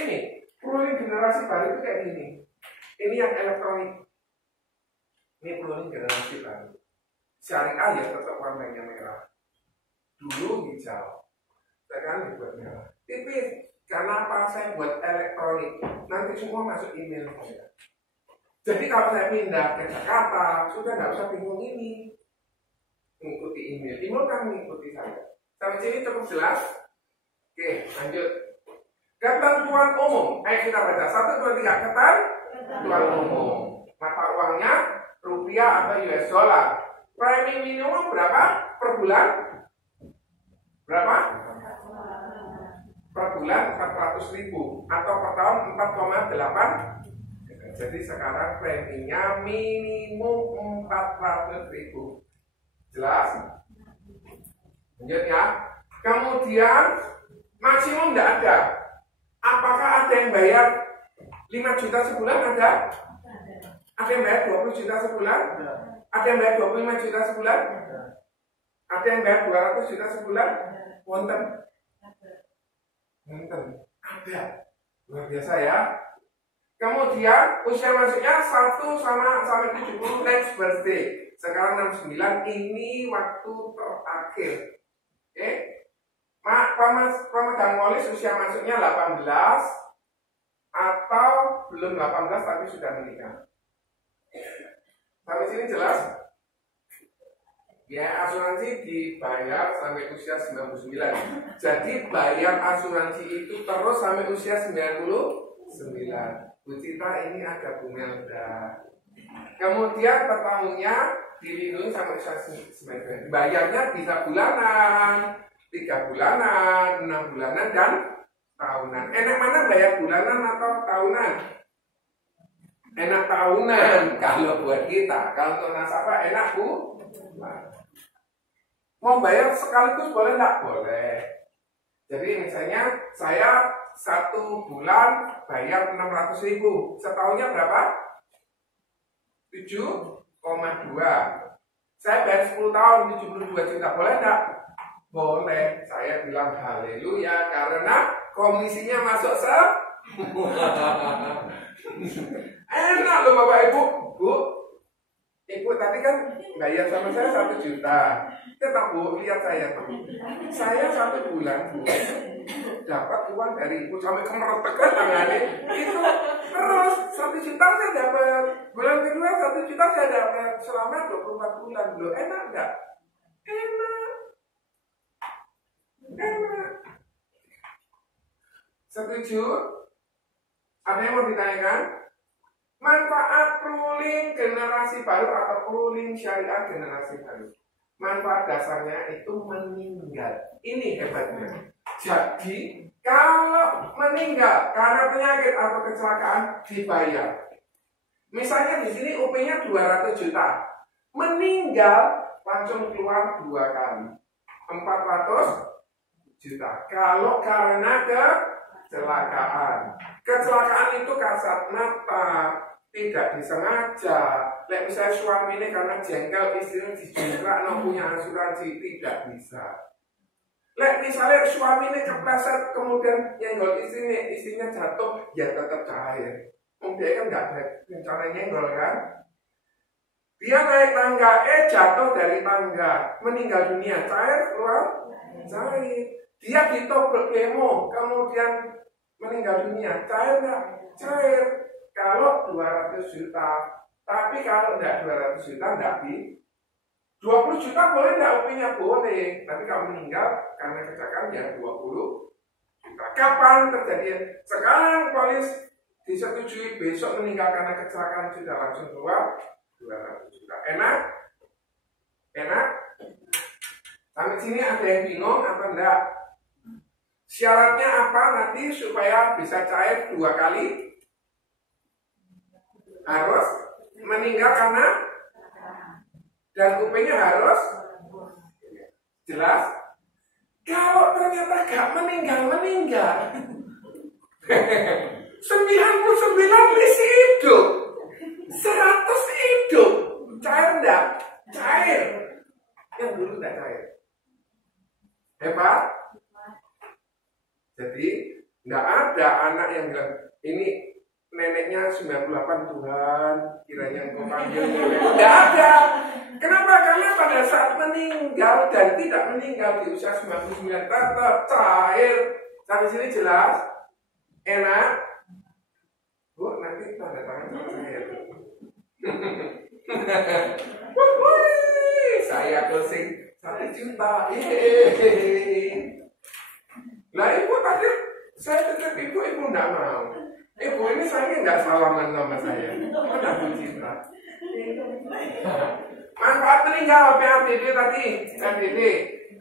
Ini, ruling generasi baru itu kayak gini. Ini yang elektronik. Ini ruling generasi baru. Syariah ya tetap warnanya merah. Dulu hijau. Sekarang dibuat merah. Tipis. Karena apa? Saya buat elektronik. Nanti semua masuk email saya. Jadi kalau saya pindah ke Jakarta, sudah nggak usah bingung ini. Mengikuti email. Email kan mengikuti saya. Sampai sini cukup jelas? Oke, lanjut. Ketentuan umum. Ayo kita baca. 1, 2, 3. Ketentuan umum. Mata uangnya rupiah atau US dollar. Premi minimum berapa per bulan? Berapa? Per bulan 400.000 atau per tahun 4,8. Jadi sekarang preminya minimum 400.000. Jelas? Lanjut ya. Kemudian maksimum tidak ada. Apakah ada yang bayar 5 juta sebulan? Ada? Ada yang bayar 20 juta sebulan? Ada yang bayar 25 juta sebulan? Ada yang bayar 200 juta sebulan? Wonten? Wonten. Ada. Luar biasa ya. Kemudian usia masuknya 1 sampai 70 next birthday. Sekarang 69, ini waktu terakhir. Oke. Pemegang polis usia masuknya 18 atau belum 18 tapi sudah menikah. Sampai sini jelas? Ya, asuransi dibayar sampai usia 99. Jadi bayar asuransi itu terus sampai usia 99. Bu Cita ini ada Bu Melda. Kemudian tetamunya dilindungi sampai usia 99. Bayarnya bisa bulanan, 3 bulanan, 6 bulanan, dan tahunan. Enak mana bayar bulanan atau tahunan? Enak tahunan kalau buat kita. Kalau untuk nasabah enak Bu. Mau bayar sekaligus boleh enggak? Boleh. Jadi misalnya saya 1 bulan bayar 600.000. Setahunnya berapa? 7,2. Saya bayar 10 tahun 72 juta. Boleh enggak? Boleh. Saya bilang haleluya karena komisinya masuk enak loh Bapak Ibu. Bu, Ibu tadi kan bayar sama saya 1 juta. Tetap Bu, lihat saya tuh. Saya 1 bulan Bu dapat uang dari Ibu sampai kemeretekan tangannya. Itu terus 1 juta saya dapat. Bulan kedua 1 juta saya dapat selama 24 bulan. Loh, enak enggak? Enak. Enak. Setuju? Ada yang mau ditanyakan? Manfaat ruling generasi baru atau ruling syariah generasi baru. Manfaat dasarnya itu meninggal. Ini hebatnya. Jadi kalau meninggal karena penyakit atau kecelakaan dibayar. Misalnya di sini UP-nya 200 juta. Meninggal langsung keluar 2 kali. 400 juta. Kalau karena kecelakaan. Kecelakaan itu kasat mata, tidak disengaja. Lek misalnya suami ini karena jengkel istrinya dijengkrak, no punya asuransi, tidak bisa. Lek misalnya suami ini kepleset kemudian nyenggol istrinya jatuh, ya tetap cair. Dia kan nggak ada rencana nyenggol kan? Dia naik tangga, jatuh dari tangga, meninggal dunia, cair keluar Cair. Dia ditobrak demo, kemudian meninggal dunia. Cair nggak? Cair. Kalau 200 juta. Tapi kalau enggak 200 juta, enggak 20 juta boleh enggak? UP-nya boleh. Tapi kalau meninggal karena kecelakaan ya 20 juta. Kapan terjadi? Sekarang polis disetujui, besok meninggal karena kecelakaan sudah langsung keluar 200 juta. Enak? Enak? Sampai sini ada yang bingung apa enggak? Syaratnya apa nanti supaya bisa cair 2 kali? Harus meninggal karena dan UP-nya harus jelas. Kalau ternyata gak meninggal 99 masih hidup, 100 hidup, cair enggak? Cair. Yang dulu enggak cair. Hebat. Jadi enggak ada anak yang bilang ini neneknya 98 Tuhan, kiranya engkau panggil. Enggak ada. Kenapa? Karena pada saat meninggal dan tidak meninggal di usia 99 tetap cair. Sampai sini jelas? Enak? Bu, nanti tanda tangan sama saya. Saya closing 1 juta. Lah ibu tadi saya tetap ibu enggak mau. Ibu ini saya enggak salaman sama saya. Mana Bu Cinta? Manfaat meninggal PABD tadi, PABD.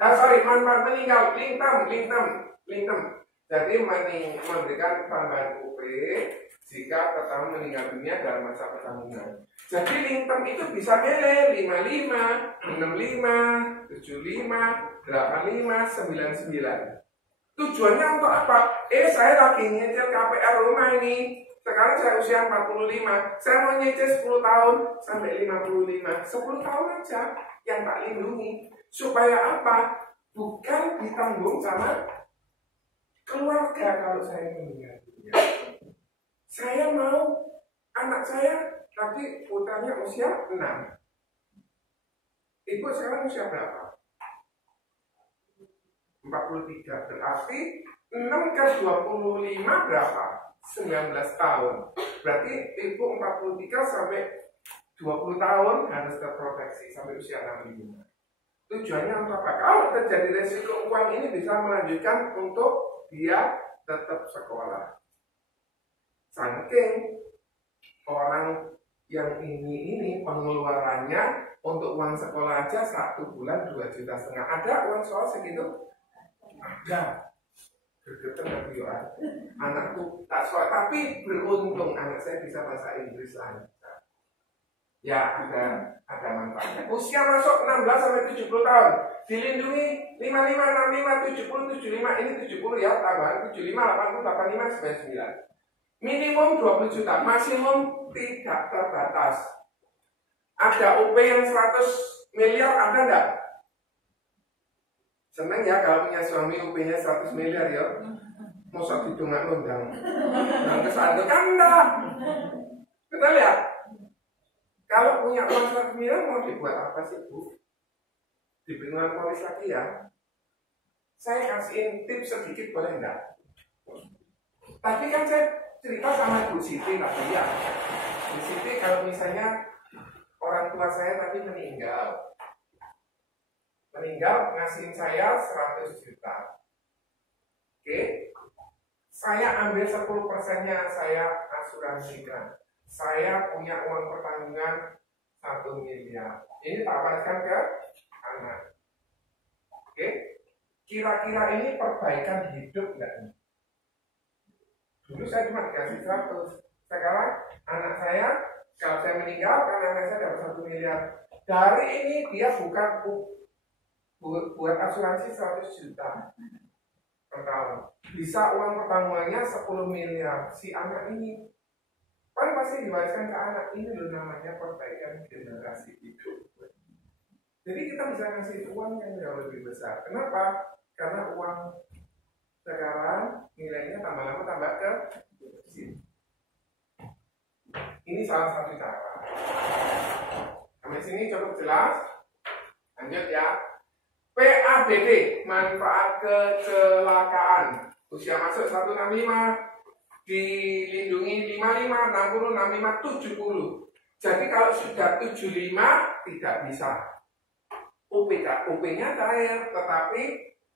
Manfaat meninggal lingtem. Jadi memberikan tambahan UP jika pertama meninggal dunia dalam masa pertanggungan. Jadi lingtem itu bisa milih 55, 65, 75, 85, 99. Tujuannya untuk apa? Saya lagi nyicil KPR rumah ini. Sekarang saya usia 45. Saya mau nyicil 10 tahun sampai 55. 10 tahun aja yang tak lindungi. Supaya apa? Bukan ditanggung sama keluarga kalau saya meninggal dunia. Saya mau anak saya tadi putranya usia 6. Ibu sekarang usia berapa? 43. Berarti 6 ke 25 berapa? 19 tahun. Berarti ibu 43 sampai 20 tahun harus terproteksi sampai usia 65. Tujuannya untuk apa? Kalau terjadi resiko uang ini bisa melanjutkan untuk dia tetap sekolah. Saking orang yang ini pengeluarannya untuk uang sekolah aja 1 bulan 2,5 juta. Ada uang sekolah segitu? Ada. Gergetan lagi ya. Anakku tak sekolah, tapi beruntung anak saya bisa bahasa Inggris lancar. Ya ada manfaatnya. Usia masuk 16 sampai 70 tahun. Dilindungi 55, 65, 70, 75. Ini 70 ya, tambahan 75, 80, 85, 99. Minimum 20 juta, maksimum tidak terbatas. Ada UP yang 100 miliar, ada enggak? Senang ya kalau punya suami UP-nya 100 miliar ya. Masa hitungan undang. Yang kesandung kan enggak. Kita lihat. Kalau punya uang 100 miliar mau dibuat apa sih Bu? Diberikan polis lagi ya. Saya kasihin tips sedikit boleh enggak? Tapi kan saya cerita sama Bu Siti tadi ya. Bu Siti kalau misalnya orang tua saya tadi meninggal ngasihin saya 100 juta. Oke. Saya ambil 10%-nya saya asuransikan. Saya punya uang pertanggungan 1 miliar. Ini tak wariskan ke anak. Oke. Kira-kira ini perbaikan hidup enggak? Dulu saya cuma dikasih 100. Sekarang anak saya, kalau saya meninggal, karena anak saya dapat 1 miliar. Dari ini dia bukan buat asuransi 100 juta per tahun. Bisa uang pertanggungannya 10 miliar. Si anak ini kan pasti diwariskan ke anak. Ini loh namanya perbaikan generasi hidup. Jadi kita bisa ngasih uang yang jauh lebih besar. Kenapa? Karena uang sekarang nilainya tambah lama tambah ke sini. Ini salah satu cara. Sampai sini cukup jelas. Lanjut ya. PADD, manfaat kecelakaan. Usia masuk 165, dilindungi 55, 60, 65, 70. Jadi kalau sudah 75 tidak bisa. UP-nya cair, tetapi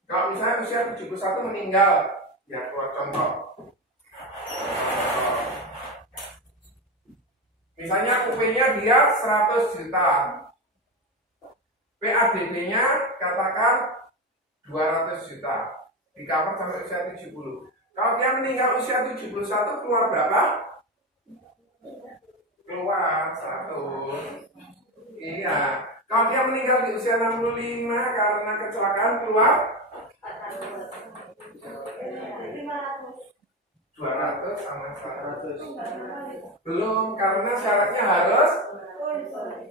kalau misalnya usia 71 meninggal, ya buat contoh. Misalnya UP-nya dia 100 juta. PADB-nya katakan 200 juta. Di cover sampai usia 70. Kalau dia meninggal usia 71 keluar berapa? Keluar 100. Iya. Kalau dia meninggal di usia 65 karena kecelakaan keluar 200 sama 100. Belum, karena syaratnya harus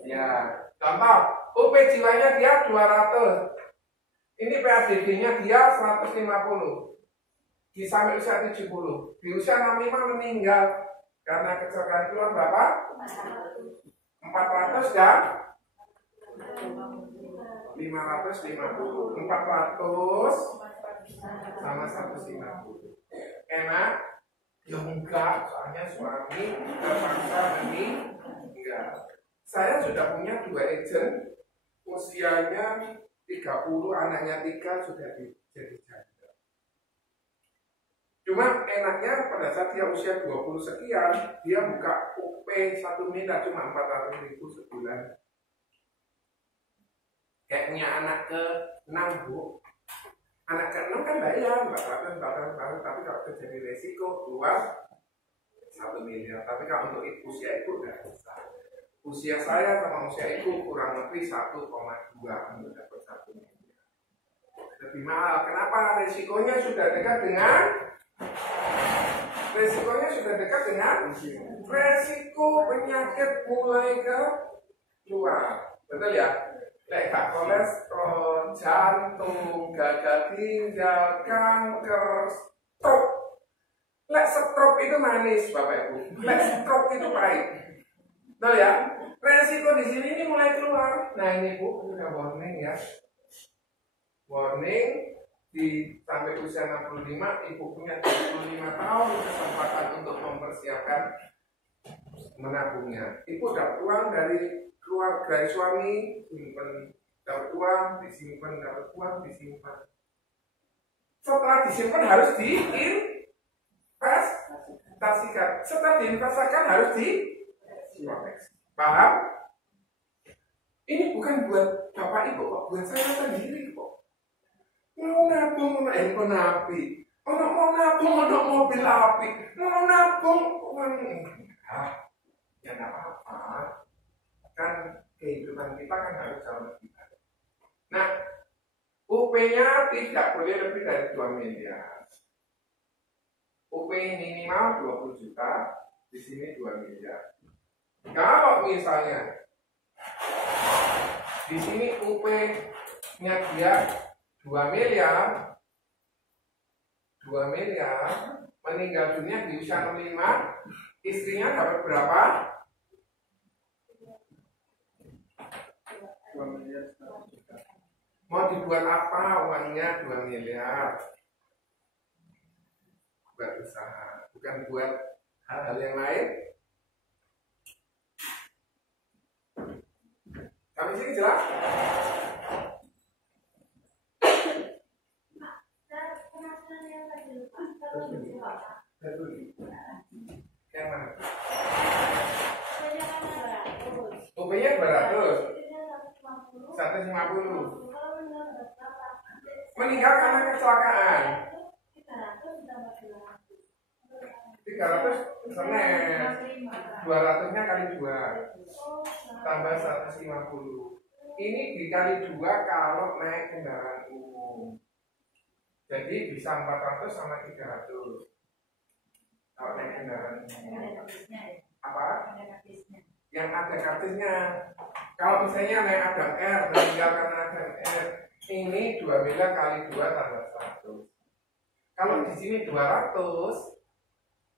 ya. Contoh, UP jiwanya dia 200. Ini PADD-nya dia 150. Di sampai usia 70. Di usia 65 meninggal karena kecelakaan keluar berapa? 400 dan 550. 400 sama 150. Enak? Ya enggak, soalnya suami terpaksa meninggal. Saya sudah punya 2 agent, usianya 30, anaknya 3 sudah jadi janda. Cuma enaknya pada saat dia usia 20 sekian, dia buka UP 1 miliar cuma 400.000 sebulan. Kayak punya anak ke-6, Bu. Anak ke-6 kan bayar 400, tapi kalau terjadi resiko keluar 1 miliar. Tapi kalau untuk usia ibu nggak bisa. Usia saya sama usia ibu kurang lebih 1,2 untuk dapat 1 miliar. Lebih mahal. Kenapa? Resikonya sudah dekat dengan resiko penyakit mulai keluar. Betul ya? Kayak kolesterol, jantung, gagal ginjal, kanker, stroke. Stroke itu manis, Bapak Ibu. Stroke itu pahit. Betul ya? Resiko di sini ini mulai keluar. Nah ini Bu, udah warning ya. Warning di sampai usia 65, ibu punya 25 tahun kesempatan untuk mempersiapkan menabungnya. Ibu dapat uang dari suami, simpan, dapat uang, disimpan, dapat uang, disimpan. Setelah disimpan harus diinvestasikan. Setelah diinvestasikan harus diproteksi. Paham? Ini bukan buat Bapak Ibu kok, buat saya sendiri kok. Mau nabung handphone api, mau nabung untuk mobil api, mau nabung uang ya nggak apa-apa. Kan kehidupan kita kan harus sama kita. Nah, UP-nya tidak boleh lebih dari 2 miliar. UP minimal 20 juta, di sini 2 miliar. Kalau misalnya di sini UP-nya dia 2 miliar, meninggal dunia di usia 65, istrinya dapat berapa? 2 miliar. Mau dibuat apa uangnya 2 miliar? Buat usaha, bukan buat hal-hal yang lain. Sampai sini jelas? Yang mana? UP-nya 200. 150. Meninggal karena kecelakaan. 300 senet. 200-nya kali 2. Tambah 150. Ini dikali 2 kalau naik kendaraan umum. Jadi bisa 400 sama 300. Kalau naik kendaraan umum. Apa? Yang ada kartisnya. Kalau misalnya naik Adam R, meninggal karena Adam R, ini 2 miliar kali 2 tambah 100. Kalau di sini 200,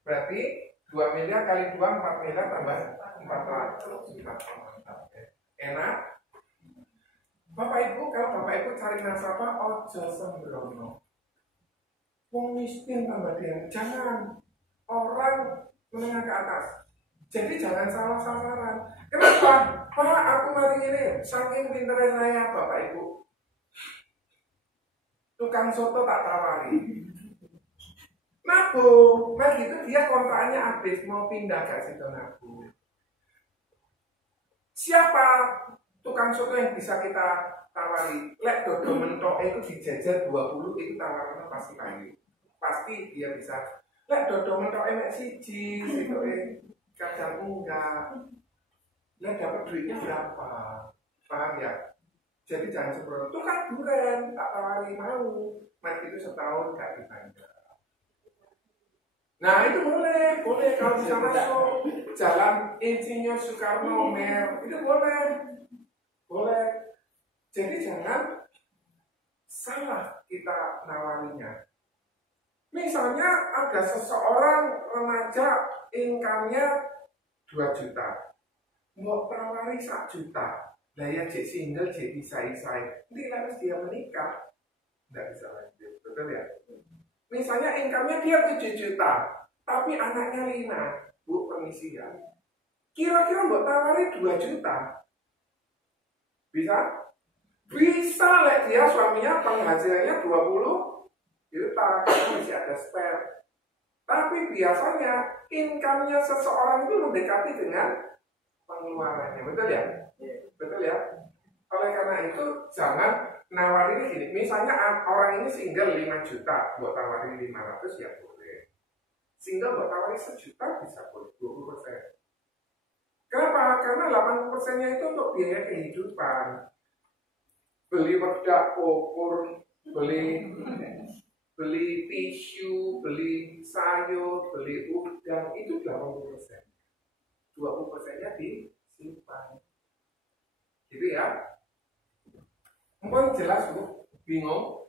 berarti 2 miliar kali 2, 4 miliar tambah 400. Enak? Bapak Ibu, kalau Bapak Ibu cari nasabah, ojo sembrono. Wong miskin tambah dia, jangan. Orang menengah ke atas. Jadi jangan salah sasaran. Kenapa? Pak, aku mari ini, saking pinternya saya, Bapak Ibu. Tukang soto tak tawari. Nabung, nah gitu dia kontraknya habis, mau pindah ke situ nabung. Siapa tukang soto yang bisa kita tawari? Lek dodo mentok itu dijajar 20, itu tawarannya pasti kayu. Pasti dia bisa. Lek dodo mentok enek siji, itu kadang enggak. Lek dapat duitnya berapa? Paham ya? Jadi jangan sembrono. Itu kan duren, tak tawari mau. Mati itu setahun gak dibayar. Nah itu boleh kalau bisa masuk Jalan Insinyur Soekarno Mer, itu boleh. Jadi jangan salah kita nawarinya. Misalnya ada seseorang remaja income-nya 2 juta, mau tawari 1 juta, daya jadi single jadi say-say, ini harus dia menikah, nggak bisa lanjut, betul ya? Misalnya income-nya dia 7 juta, tapi anaknya 5, Bu, permisi ya. Kira-kira mbak tawari 2 juta. Bisa? Bisa, lek dia suaminya penghasilannya 20 juta, karena masih ada spare. Tapi biasanya income-nya seseorang itu mendekati dengan pengeluarannya, betul ya? Betul ya? Oleh karena itu, jangan nawarin gini. Misalnya orang ini single 5 juta, buat tawarin 500 ya boleh. Single buat tawarin 1 juta bisa boleh, 20%. Kenapa? Karena 80%-nya itu untuk biaya kehidupan. Beli wedak, popor, beli tisu, beli sayur, beli udang, itu 80%. 20%-nya disimpan. Gitu ya. Mungkin jelas, Bu? Bingung?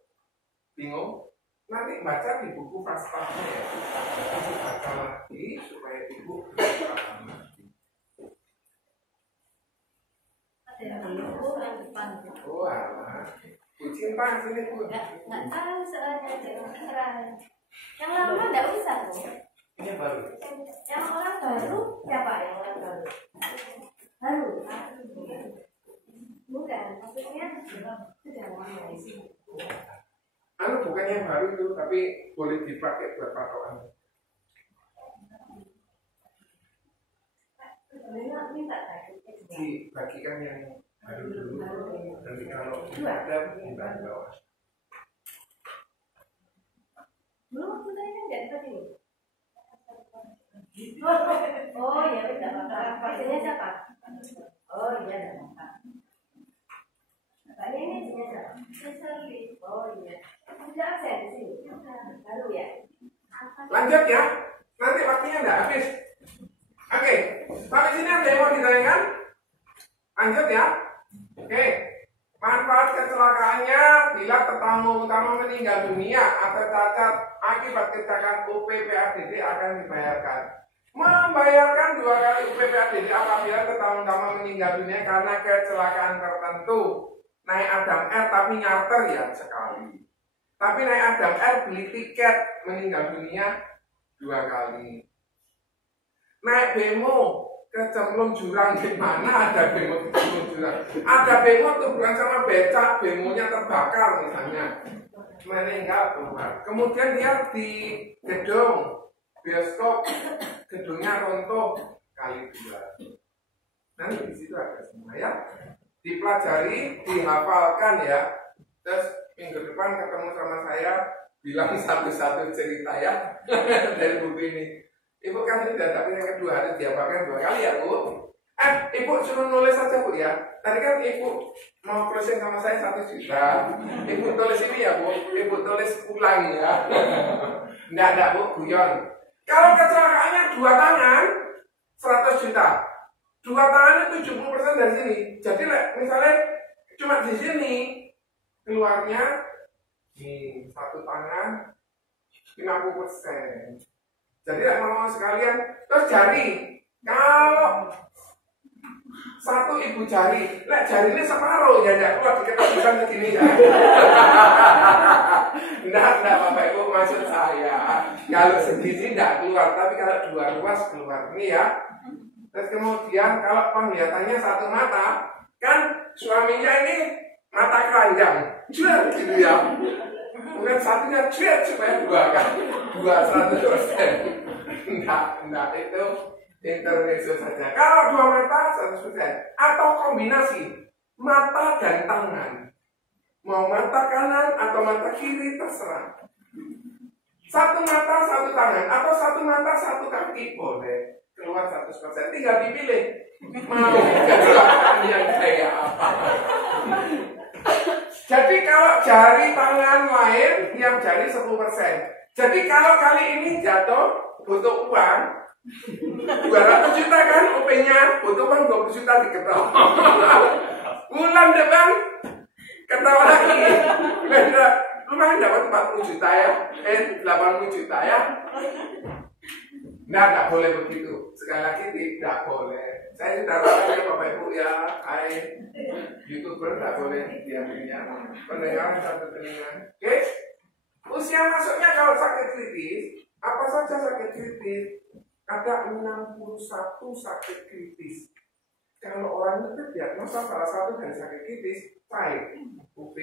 Nanti baca di buku Pastornya ya. Ibu baca lagi supaya Ibu paham lagi. Oh alah, Bu Cinta sini Bu. Nggak tahu soalnya yang lama nggak usah Bu. Ini baru. Yang orang baru siapa yang orang baru? Baru. Bukan, maksudnya sudah lama di sini. Bukan yang baru itu, tapi boleh dipakai buat patokan. Dibagikan yang baru dulu. Nanti kalau ada kita bawa. Belum waktu saya kan nggak dapat ini. Oh iya tidak apa-apa. Pasiennya siapa? Oh iya tidak apa-apa. Bapaknya ini punya siapa? Sesali. Oh iya. Sudah absen di sini. Baru ya. Lanjut ya. Nanti waktunya nggak habis. Oke. Sampai sini ada yang mau ditanyakan? Lanjut ya. Oke. Manfaat kecelakaannya bila tetamu utama meninggal dunia atau cacat akibat kecelakaan UPPADD akan dibayarkan. Membayarkan 2 kali UPPADD apabila tetamu utama meninggal dunia karena kecelakaan tertentu. Naik Adam R tapi nyarter ya sekali. Tapi naik Adam R beli tiket meninggal dunia 2 kali. Naik bemo kecemplung jurang, di mana ada bemo kecemplung jurang? Ada bemo tuh bukan sama becak, bemonya terbakar misalnya, meninggal keluar. Kemudian dia di gedung bioskop, gedungnya runtuh kali 2. Nanti di situ ada semua ya. Dipelajari, dihafalkan ya. Terus minggu depan ketemu sama saya, bilang satu-satu cerita ya dari buku ini. Ibu kan sudah, tapi yang kedua harus dihafalkan 2 kali ya Bu. Ibu suruh nulis saja Bu ya. Tadi kan Ibu mau closing sama saya 1 juta. Ibu tulis ini ya Bu. Ibu tulis ulang ya. Enggak Bu, guyon. Kalau kecelakaannya 2 tangan 100 juta. 2 tangan itu 70% dari sini. Jadi misalnya cuma di sini keluarnya nih 1 tangan 50%. Jadi mau sekalian terus jari. Kalau Satu ibu jari, nah jari ini separuh ya, tidak keluar diketok begini ya. Enggak Bapak Ibu, maksud saya kalau segini tidak keluar, tapi kalau dua ruas keluar ini ya. Terus kemudian kalau penglihatannya satu mata, kan suaminya ini mata keranjang, jual gitu ya. Kemudian satunya jual supaya dua kan, 200%. Enggak itu intermezzo saja. Kalau dua mata 100%, atau kombinasi mata dan tangan. Mau mata kanan atau mata kiri terserah. Satu mata satu tangan atau satu mata satu kaki boleh. Keluar 100%, tinggal dipilih mau kecelakaan yang kayak apa. Jadi kalau jari tangan lain yang jari 10%. Jadi kalau kali ini jatuh butuh uang 200 juta kan UP-nya, butuh uang 20 juta diketok. Bulan depan ketawa lagi. Lumayan dapat 40 juta ya, 80 juta ya. Nah, tidak boleh begitu. Sekali lagi tidak boleh. Saya sudah tahu ya Bapak Ibu ya, YouTuber tidak boleh diam-diam. Pendengar satu telinga. Oke? Usia masuknya kalau sakit kritis, apa saja sakit kritis? Ada 61 sakit kritis. Kalau orang itu diagnosa salah satu dari sakit kritis, baik UP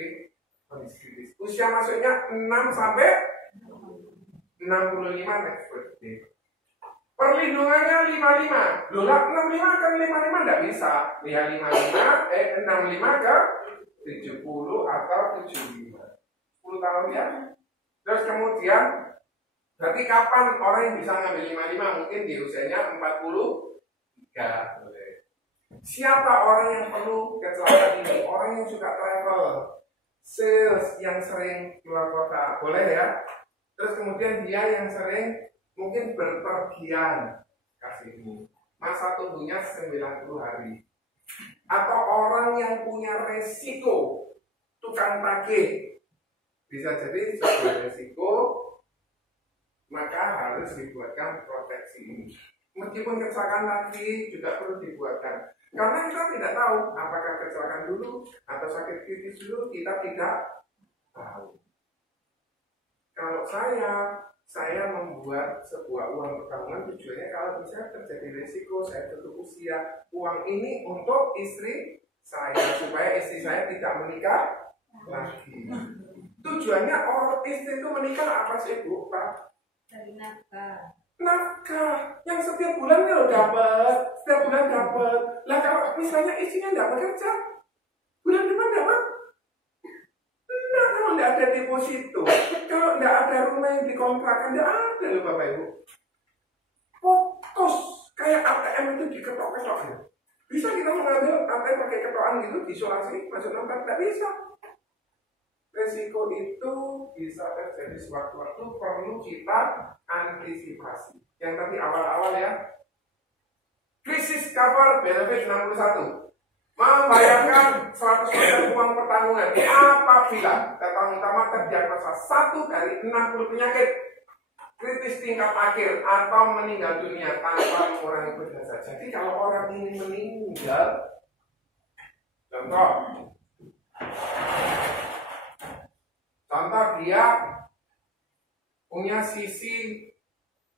kondisi kritis. Usia masuknya 6 sampai 65 next birthday. Perlindungannya 55. Loh lah 65 kan 55 enggak bisa. Ya 65 ke 70 atau 75. 10 tahun ya. Terus kemudian berarti kapan orang yang bisa ngambil 55? Mungkin di usianya 43. Boleh. Siapa orang yang perlu kecelakaan ini? Orang yang suka travel, sales yang sering keluar kota, boleh ya. Terus kemudian dia yang sering mungkin berpergian, kasih ini masa tunggunya 90 hari. Atau orang yang punya resiko, tukang tagih, bisa jadi sebuah resiko, maka harus dibuatkan proteksi ini. Meskipun kecelakaan tadi juga perlu dibuatkan, karena kita tidak tahu apakah kecelakaan dulu atau sakit kritis dulu, kita tidak tahu. Kalau saya membuat sebuah uang pertabungan tujuannya kalau misalnya terjadi resiko, saya tutup usia, uang ini untuk istri saya supaya istri saya tidak menikah lagi. Tujuannya orang istri itu menikah apa sih Bu, Pak? Dari nafkah. Nafkah yang setiap bulan lo dapat, setiap bulan dapat. Lah kalau misalnya istrinya nggak bekerja, bulan depan dapat. Nah, kalau nggak ada deposito, kalau nggak ada rumah yang dikontrakkan, nggak ada loh Bapak Ibu. Fokus kayak ATM itu diketok-ketok ya. Bisa kita mengambil ATM pakai ketokan gitu, diisolasi, masuk tempat, nggak bisa. Resiko itu bisa terjadi sewaktu-waktu, perlu kita antisipasi. Yang tadi awal-awal ya, krisis cover benefit 61. Membayarkan 100% uang pertanggungan apabila ketahuan utama terdiagnosa 1 dari 60 penyakit kritis tingkat akhir atau meninggal dunia tanpa mengurangi berjasa. Jadi kalau orang ini meninggal, contoh dia punya sisi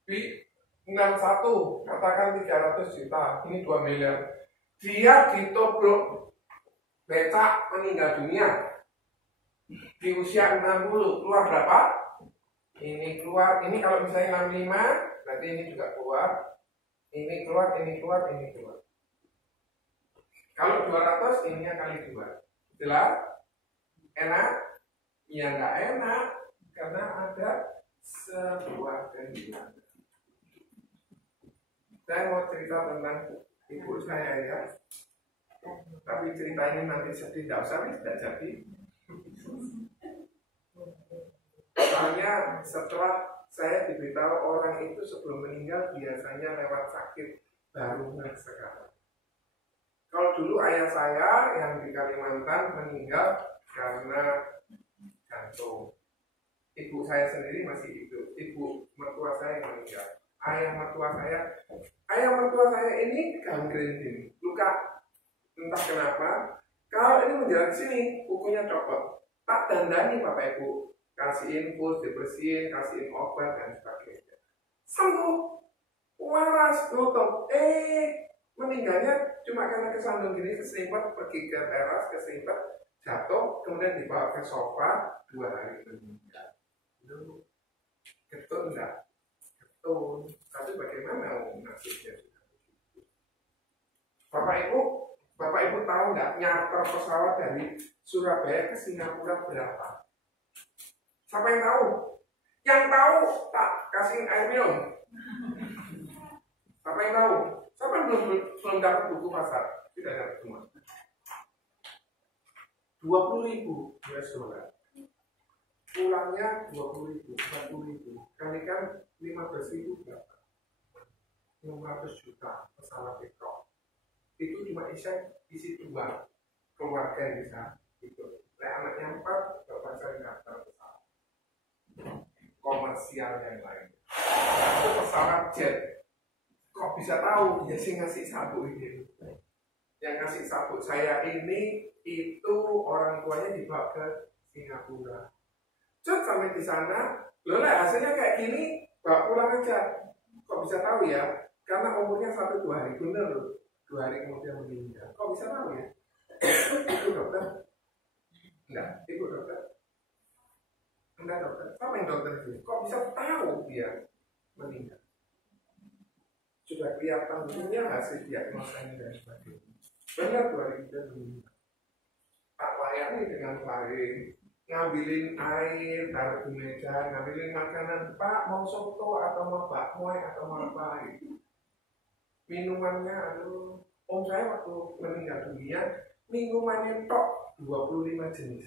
B61, katakan 300 juta, ini 2 miliar. Dia ditobrok becak meninggal dunia di usia 60, keluar berapa? Ini keluar, ini kalau misalnya 65, berarti ini juga keluar. Ini keluar, ini keluar, ini keluar. Kalau 200, ininya kali 2. Jelas? Enak? Ya nggak enak, karena ada sebuah kehilangan. Saya mau cerita tentang ibu saya ya. Tapi cerita ini nanti sedih, tidak usah, tidak jadi. Soalnya setelah saya diberitahu orang itu sebelum meninggal biasanya lewat sakit baru sekarang. Kalau dulu ayah saya yang di Kalimantan meninggal karena jantung. Ibu saya sendiri masih hidup. Ibu mertua saya yang meninggal. Ayah mertua saya ini gangren, luka Entah kenapa, kalau ini menjalan sini, kukunya copot. Tak dandani Bapak Ibu, kasih infus, dibersihin, kasihin obat dan sebagainya. Sembuh, waras, tutup. Meninggalnya cuma karena kesandung gini, keserimpet, pergi ke teras, keserimpet, jatuh, kemudian dibawa ke sofa, 2 hari meninggal. Itu getun enggak? Getun. Tapi bagaimana nasibnya? Bapak Ibu tahu nggak nyarter pesawat dari Surabaya ke Singapura berapa? Siapa yang tahu? Yang tahu tak kasih air minum. Siapa yang tahu? Siapa yang belum dapat buku pasar? Tidak dapat semua. 20.000 US dollar. Pulangnya 20.000, 40.000. Kalikan 15.000 berapa? 500 juta pesawat itu. Itu cuma isi 2 keluarga yang bisa itu. Anaknya 4, bapak saya nggak pesawat komersial yang lain. Itu pesawat jet. Kok bisa tahu? Ya sih ngasih sabuk ini. Yang ngasih sabuk saya ini itu orang tuanya dibawa ke Singapura. Cet sampai di sana, loh lah hasilnya kayak gini, bawa pulang aja. Kok bisa tahu ya? Karena umurnya 1-2 hari, bener loh. 2 hari kemudian meninggal. Kok bisa tahu ya? Itu dokter? Enggak, itu dokter? Enggak dokter. Siapa yang dokter itu? Kok bisa tahu dia meninggal? Sudah kelihatan punya hasil diagnosanya dan sebagainya. Benar 2 hari kemudian meninggal. Tak layani dengan baik. Ngambilin air, taruh di meja, ngambilin makanan. Pak, mau soto atau mau bakmoy atau mau apa gitu. Minumannya, om saya waktu meninggal dunia, minumannya tok 25 jenis.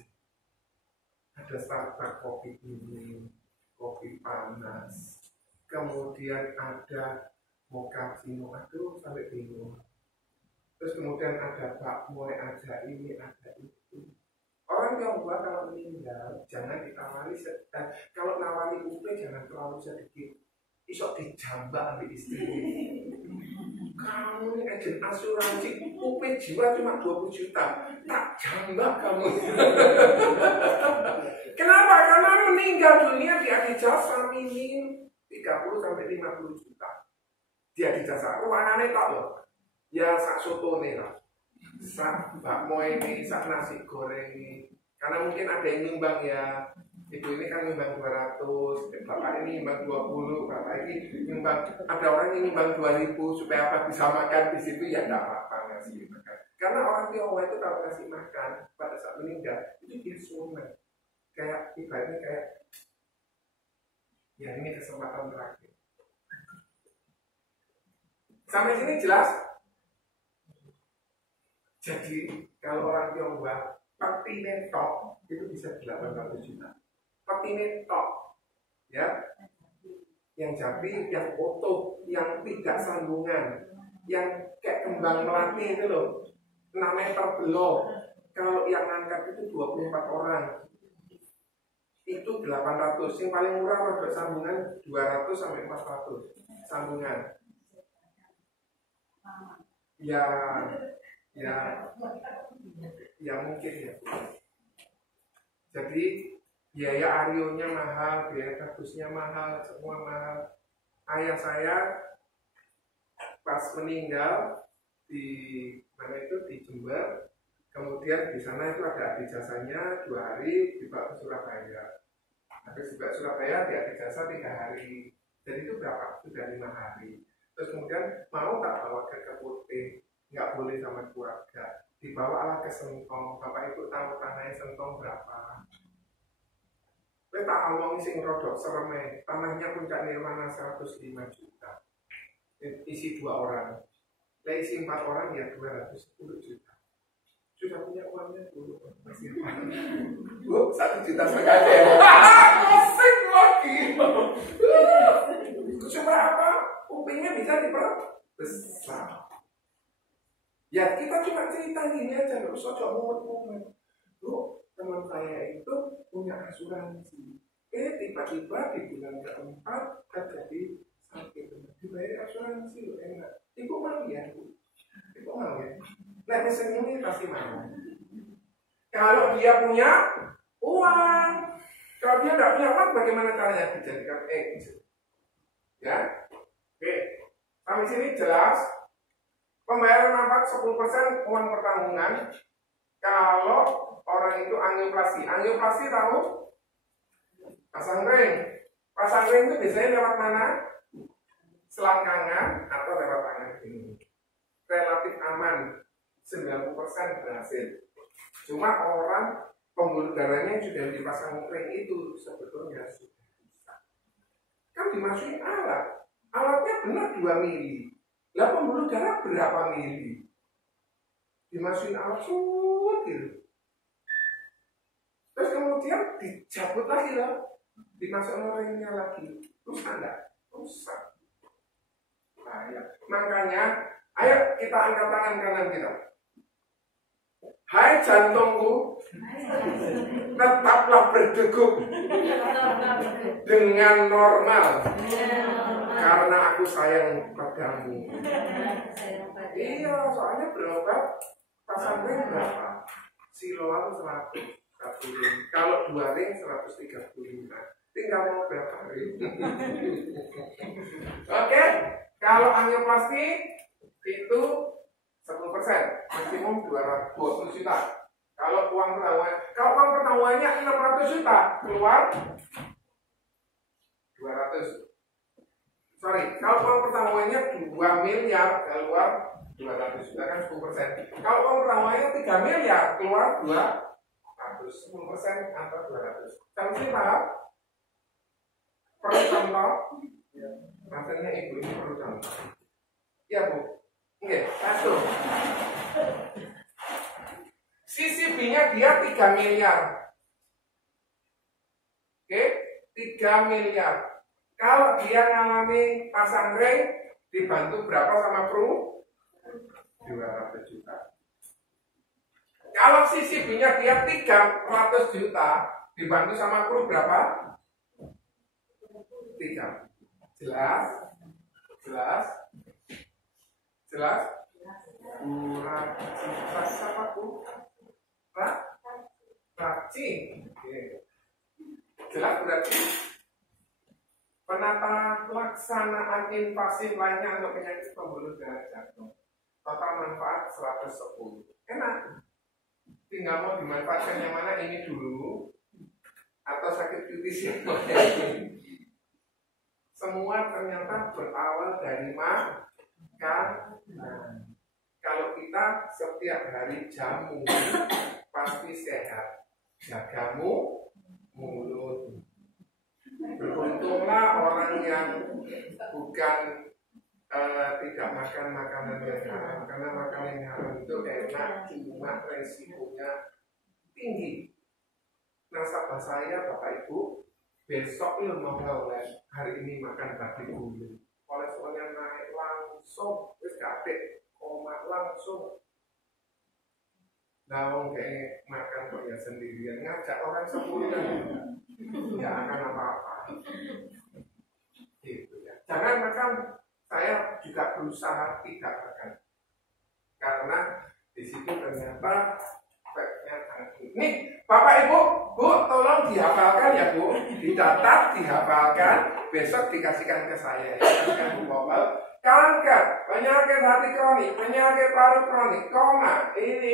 Ada Starbucks kopi dingin, kopi panas, kemudian ada mochaccino, aduh sampai bingung. Terus kemudian ada bakmoy, ada ini, ada itu. Orang Tionghoa kalau meninggal jangan ditawari sedang. Kalau nawari upe jangan terlalu sedikit. Isok dijambak ambil istri. Kamu ini agen asuransi, UP jiwa cuma 20 juta. Tak jambak kamu. Kenapa? Karena meninggal dunia di adijasa minim 30-50 juta. Di adijasa, ruangannya tak loh. Ya sak soto nih lah. Sak bakmoy ini, sak nasi goreng ini. Karena mungkin ada yang nyumbang ya. Ibu ini kan nyumbang 200, bapak ini nyumbang 20, bapak ini nyumbang, ada orang yang nyumbang 2.000 supaya apa bisa makan di situ ya enggak apa-apa ngasih makan. Karena orang Tionghoa itu kalau kasih makan pada saat meninggal itu dia sunat. Kayak ibaratnya kayak ya ini kesempatan terakhir. Sampai sini jelas? Jadi kalau orang Tionghoa peti netok itu bisa 800 juta. Peti netok, ya, yang japi, yang utuh, yang tidak sambungan, yang kayak kembang melati itu loh, 6 meter belok. Kalau yang angkat itu 24 orang, itu 800. Yang paling murah produk sambungan 200 sampai 400 sambungan. Ya mungkin ya. Jadi biaya arionya mahal, biaya kardusnya mahal, semua mahal. Ayah saya pas meninggal di mana itu di Jember, kemudian di sana itu ada adijasanya 2 hari dibawa ke Surabaya. Habis dibawa ke Surabaya di adijasa 3 hari. Jadi itu berapa? Sudah 5 hari. Terus kemudian mau tak bawa ke Keputih? Nggak boleh sama keluarga. Dibawalah ke Sentong. Bapak Ibu tahu tanahnya Sentong berapa? Kita tak ngomong sing rodok seremeh. Tanahnya Puncak Nirwana 105 juta. Isi 2 orang. Isi 4 orang ya 210 juta. Sudah punya uangnya dulu masih apa? Bu, 1,5 juta deh. Kosing lagi. Cuma apa? Upingnya bisa diperbesar. Ya kita cuma cerita gini aja, nggak usah coba ngomong. Bu, teman saya itu punya asuransi. Tiba-tiba di bulan ke-4 terjadi sakit. Dibayar asuransi loh, enak. Ibu mau ya, Bu? Ibu mau ya? Nah, Suaminya sendiri pasti mau. Kalau dia punya uang, kalau dia tidak punya uang, bagaimana caranya dijadikan X? Ya, oke. Sampai sini jelas. Pembayaran manfaat 10% uang pertanggungan. Kalau orang itu angioplasti tahu? Pasang ring. Pasang ring itu biasanya lewat mana? Selangkangan atau lewat tangan ini. Relatif aman, 90% berhasil. Cuma orang pembuluh darahnya yang sudah dipasang ring itu sebetulnya sudah bisa. Kan dimasukin alat. Alatnya benar 2 mili. Lah pembuluh darah berapa mili? Dimasukin alat gitu. Terus kemudian dicabut lagi lah, dimasukkan ringnya lagi. Rusak enggak? Rusak. Makanya, ayo kita angkat tangan kanan kita. Hai jantungku, tetaplah berdegup dengan normal. Karena aku sayang padamu. Iya, soalnya berobat pasang ring berapa? Siloam 140. Kalau 2 ring 135. Tinggal mau berapa ring? Oke, kalau angioplasti itu 10%, maksimum 220 juta. Kalau uang pertanggungannya 600 juta, keluar 200. Sorry, kalau uang pertanggungannya 2 miliar, keluar 200 juta kan 10%. Kalau uang pertanggungannya 3 miliar, keluar 200. 10% atau 200. Sampai sini paham? Perlu contoh? Maksudnya ibu ini perlu contoh. Ya Bu. Oke, satu. Sisi B-nya dia 3 miliar. Oke, 3 miliar. Kalau dia mengalami pasang ring, dibantu berapa sama kru? 200 juta. Kalau sisi B-nya dia 300 juta, dibantu sama kru berapa? 3. Jelas? Jelas? Jelas? Apa Bu? Raci. Jelas berarti? Penata laksanaan invasif lainnya untuk penyakit pembuluh darah jantung. Total manfaat 110. Enak. Tinggal mau dimanfaatkan yang mana ini dulu atau sakit kritis yang mana ini. Semua ternyata berawal dari makan. Kalau kita setiap hari jamu pasti sehat. Jagamu mulut. Beruntunglah orang yang bukan tidak makan makanan yang haram, karena makanan yang haram itu enak, cuma resikonya tinggi. Nasabah saya, Bapak Ibu, besok lu mau ngawet, hari ini makan babi guling, kolesterolnya naik langsung, terus kabeh koma langsung. Nah, kayak makan kok ya sendirian, ngajak orang 10 kan nggak akan apa-apa. Gitu ya. Jangan makan. Saya juga berusaha tidak makan, karena di situ ternyata efeknya tinggi. Nih, Bapak Ibu, Bu, tolong dihafalkan ya Bu, dicatat, dihafalkan, besok dikasihkan ke saya. Kasihkan Bu Bobal. Kanker, penyakit hati kronik, penyakit paru kronik, koma, ini,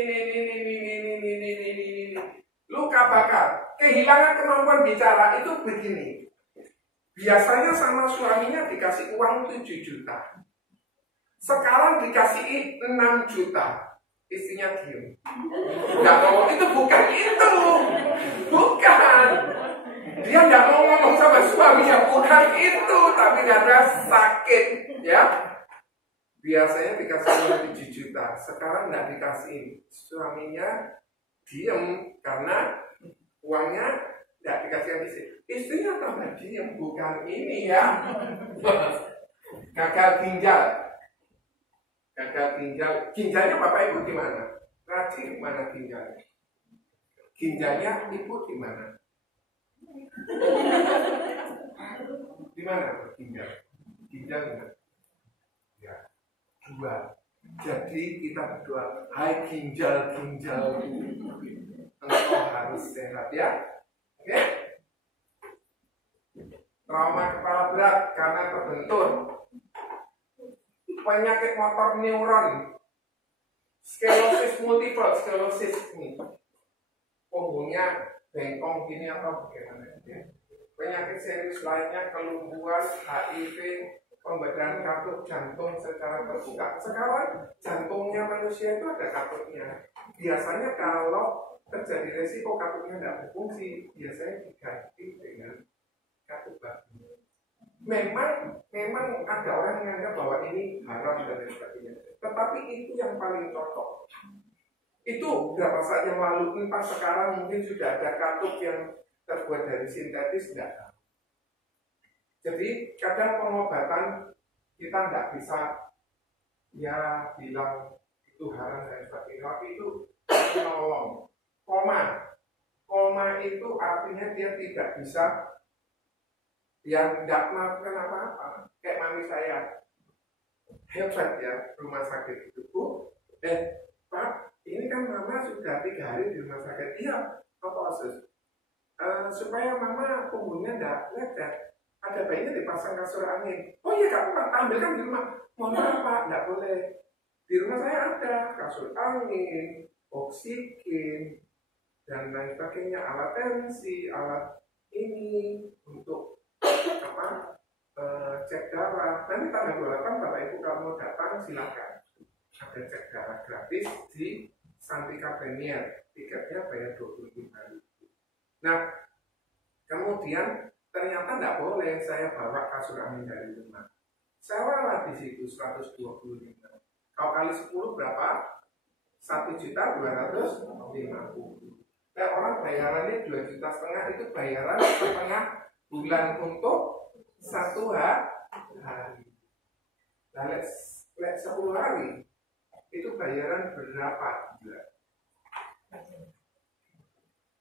luka bakar, kehilangan kemampuan bicara itu begini. Biasanya sama suaminya dikasih uang 7 juta. Sekarang dikasih 6 juta. Istrinya diem. Nggak ngomong, itu bukan itu. Bukan. Dia nggak mau ngomong sama suaminya, bukan itu. Tapi karena sakit, ya. Biasanya dikasih uang 7 juta. Sekarang nggak dikasih. Suaminya diem karena uangnya nggak dikasih istri. Istrinya tambah diem, bukan ini ya. Gagal ginjal. Gagal ginjal. Ginjalnya Bapak Ibu gimana? Raci mana ginjalnya? Ginjalnya Ibu di mana? Di mana ginjal? Ginjal mana? Ya, 2. Jadi kita berdoa, hai ginjal-ginjal, engkau harus sehat ya. Oke? Trauma kepala berat karena terbentur. Penyakit motor neuron, sklerosis multiple, sklerosis ini punggungnya bengkong gini atau bagaimana ya. Penyakit serius lainnya kelumpuhan, HIV, pembedaan katup jantung secara terbuka. Sekarang jantungnya manusia itu ada katupnya. Biasanya kalau terjadi resiko katupnya tidak berfungsi, biasanya diganti dengan katup baru. Memang ada orang yang menganggap bahwa ini haram dan lain sebagainya. Tetapi itu yang paling cocok. Itu berapa saat yang lalu, entah sekarang mungkin sudah ada katup yang terbuat dari sintetis, tidak tahu. Jadi kadang pengobatan kita tidak bisa ya bilang itu haram dan sebagainya. Tapi itu menolong. Koma itu artinya dia tidak bisa, yang tidak melakukan apa-apa. Kayak mami saya, hebat ya, rumah sakit itu, Bu. Pak, ini kan mama sudah 3 hari di rumah sakit. Iya, apa Sus? Supaya mama punggungnya tidak lecet, ada baiknya dipasang kasur angin. Oh iya Kak, Pak, ambilkan di rumah. Mohon maaf Pak, tidak boleh. Di rumah saya ada kasur angin, oksigen, dan lain sebagainya, alat tensi, alat ini untuk cek darah. Nanti tanggal 28 Bapak Ibu kalau mau datang silakan. Ada cek darah gratis di Santika Premier. Tiketnya bayar 25.000. Nah, kemudian ternyata tidak boleh saya bawa kasur angin dari rumah. Sewalah di situ 125. Kalau kali 10 berapa? 1.250.000. Nah, orang bayarannya 2,5 juta, itu bayaran setengah bulan untuk 1 hari. Nah, 10 hari itu bayaran berapa?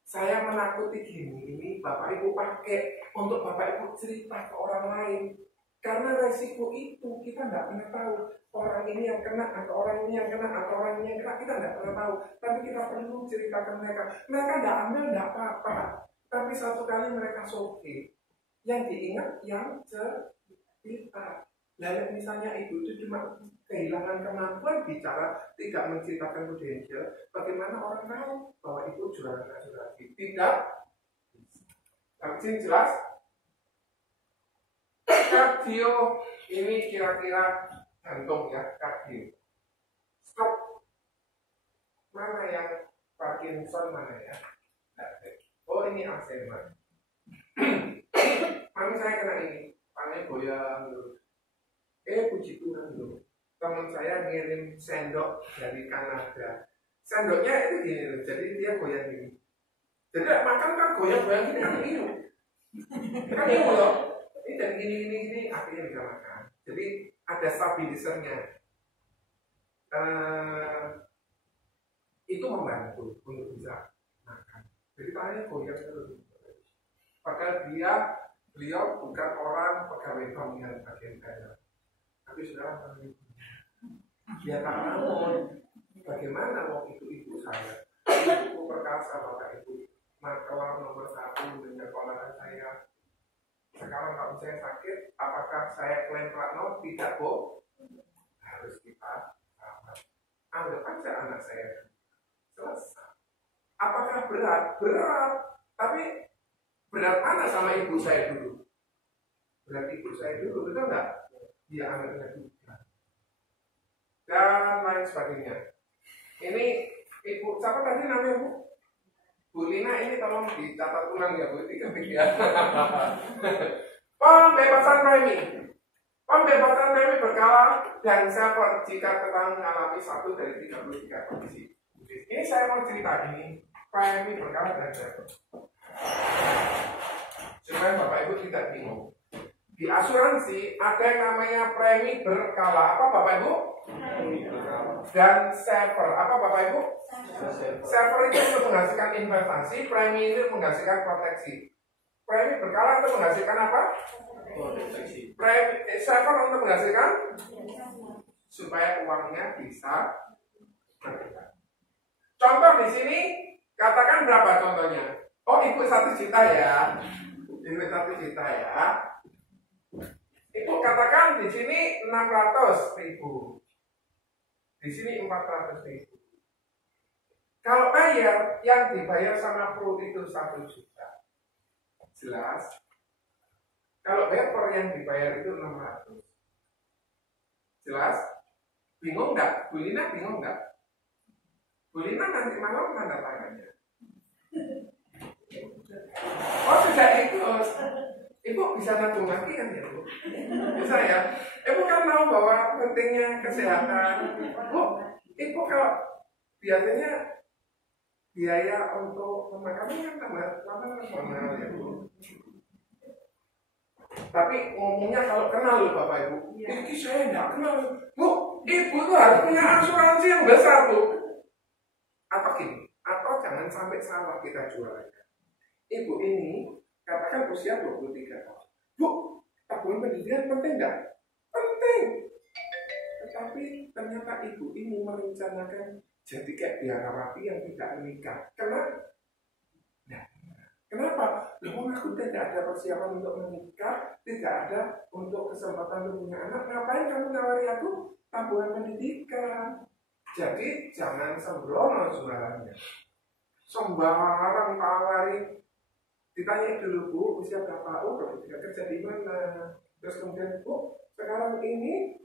Saya menakuti ini Bapak Ibu pakai untuk Bapak Ibu cerita ke orang lain. Karena resiko itu kita tidak pernah tahu. Orang ini yang kena, atau orang ini yang kena, atau orang ini yang kena, kita tidak pernah tahu. Tapi kita perlu ceritakan mereka. Mereka tidak ambil, tidak apa-apa. Tapi satu kali mereka soke. Yang diingat yang cerita. Lalu misalnya ibu itu cuma kehilangan kemampuan bicara, tidak menceritakan budaya, bagaimana orang tahu bahwa itu jualan asuransi? Tidak. Tapi jelas. Kardio ini kira-kira jantung ya, kardio. Stroke. Mana yang Parkinson, mana ya? Oh ini Alzheimer. Mami saya kena ini, tangannya goyang terus. Puji Tuhan loh. Teman saya ngirim sendok dari Kanada. Sendoknya itu gini loh, jadi dia goyang gini. Jadi makan kan goyang-goyang gini kan iu. Kan iu loh. Ini dan gini akhirnya bisa makan. Jadi ada stabilisernya. Itu membantu untuk bisa makan. Jadi tangannya goyang terus. Padahal beliau bukan orang pegawai pemilihan bagian daerah. Tapi sekarang dia tak namun bagaimana mau ibu saya, ibu perkasa Bapak Ibu, markelar nomor 1 dengan keponakan saya. Sekarang kalau saya sakit, apakah saya klaim plat? Tidak, Bu. Harus kita rawat. Anggap aja anak saya selesai. Apakah berat? Berat. Tapi berat mana sama ibu saya dulu? Berat ibu saya dulu, betul nggak? Dia anaknya juga. Dan lain sebagainya. Ini ibu, siapa tadi namanya Bu? Bu Lina, ini tolong dicatat ulang ya Bu, 3. Pembebasan premi. Pembebasan premi berkala dan server jika ketahuan mengalami 1 dari 33 kondisi. Ini saya mau cerita ini, premi berkala dan server. Supaya Bapak Ibu tidak bingung. Di asuransi ada yang namanya premi berkala. Apa Bapak Ibu? Dan saver. Apa Bapak Ibu? Saver itu untuk menghasilkan investasi, premi itu menghasilkan proteksi. Premi berkala itu menghasilkan apa? Proteksi. Saver untuk menghasilkan supaya uangnya bisa bergerak. Contoh di sini, katakan berapa contohnya? Oh, ibu 1 juta ya. Ibu 1 juta ya. Ibu katakan di sini 600.000. Di sini 400.000. Kalau bayar, yang dibayar sama Pro itu 1 juta. Jelas? Kalau paper yang dibayar itu 600. Jelas? Bingung nggak? Bu Lina bingung nggak? Bu Lina nanti malam tanda tangannya. Oh, sudah ikut. Ibu bisa nabung lagi kan ya, Bu? Bisa ya? Ibu kan tahu bahwa pentingnya kesehatan. Bu, Ibu kalau biasanya biaya untuk pemakaman kan tambah nasional ya, Bu. Tapi ngomongnya kalau kenal loh Bapak Ibu. Ini saya nggak kenal. Bu, Ibu tuh harus punya asuransi yang besar, Bu. Atau gini, atau jangan sampai salah kita jualnya. Ibu ini katakan usia 23 tahun. Bu, tabungan pendidikan penting nggak? Penting. Tetapi ternyata ibu ini merencanakan jadi kayak biarawati yang tidak menikah. Kenapa? Loh, aku tidak ada persiapan untuk menikah, tidak ada untuk kesempatan untuk punya anak. Ngapain kamu nawari aku tabungan pendidikan? Jadi jangan sembrono jualannya. Sembarang tawari. Ditanya dulu, Bu, usia berapa? Oh, 23 kerja di mana? Terus kemudian, Bu, sekarang ini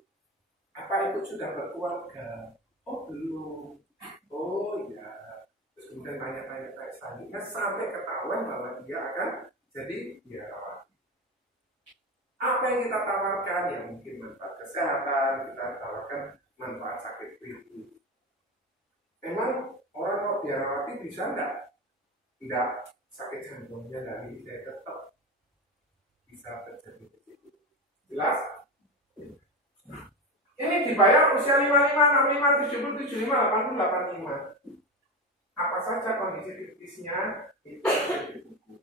apa Ibu sudah berkeluarga? Oh, belum. Oh, iya. Terus kemudian tanya-tanya selanjutnya sampai ketahuan bahwa dia akan jadi biarawati. Apa yang kita tawarkan? Ya mungkin manfaat kesehatan, kita tawarkan manfaat sakit kritis. Memang orang kalau biarawati bisa enggak? Enggak. Sakit jantungnya dari saya tetap bisa terjadi begitu. Jelas? Ini dibayar usia 55, 65, 70, 75, 80, 85. Apa saja kondisi kritisnya itu di buku.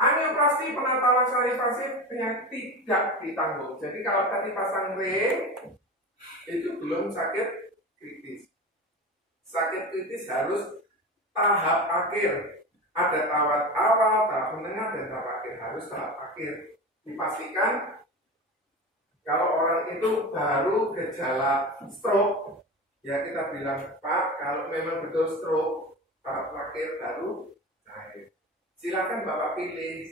Angioplasti penata laksana invasif yang tidak ditanggung. Jadi kalau tadi pasang ring itu belum sakit kritis. Sakit kritis harus tahap akhir. Ada tahap awal, tahap menengah, dan tahap akhir. Harus tahap akhir. Dipastikan kalau orang itu baru gejala stroke, ya kita bilang, Pak, kalau memang betul stroke, tahap akhir baru cair. Silakan Bapak pilih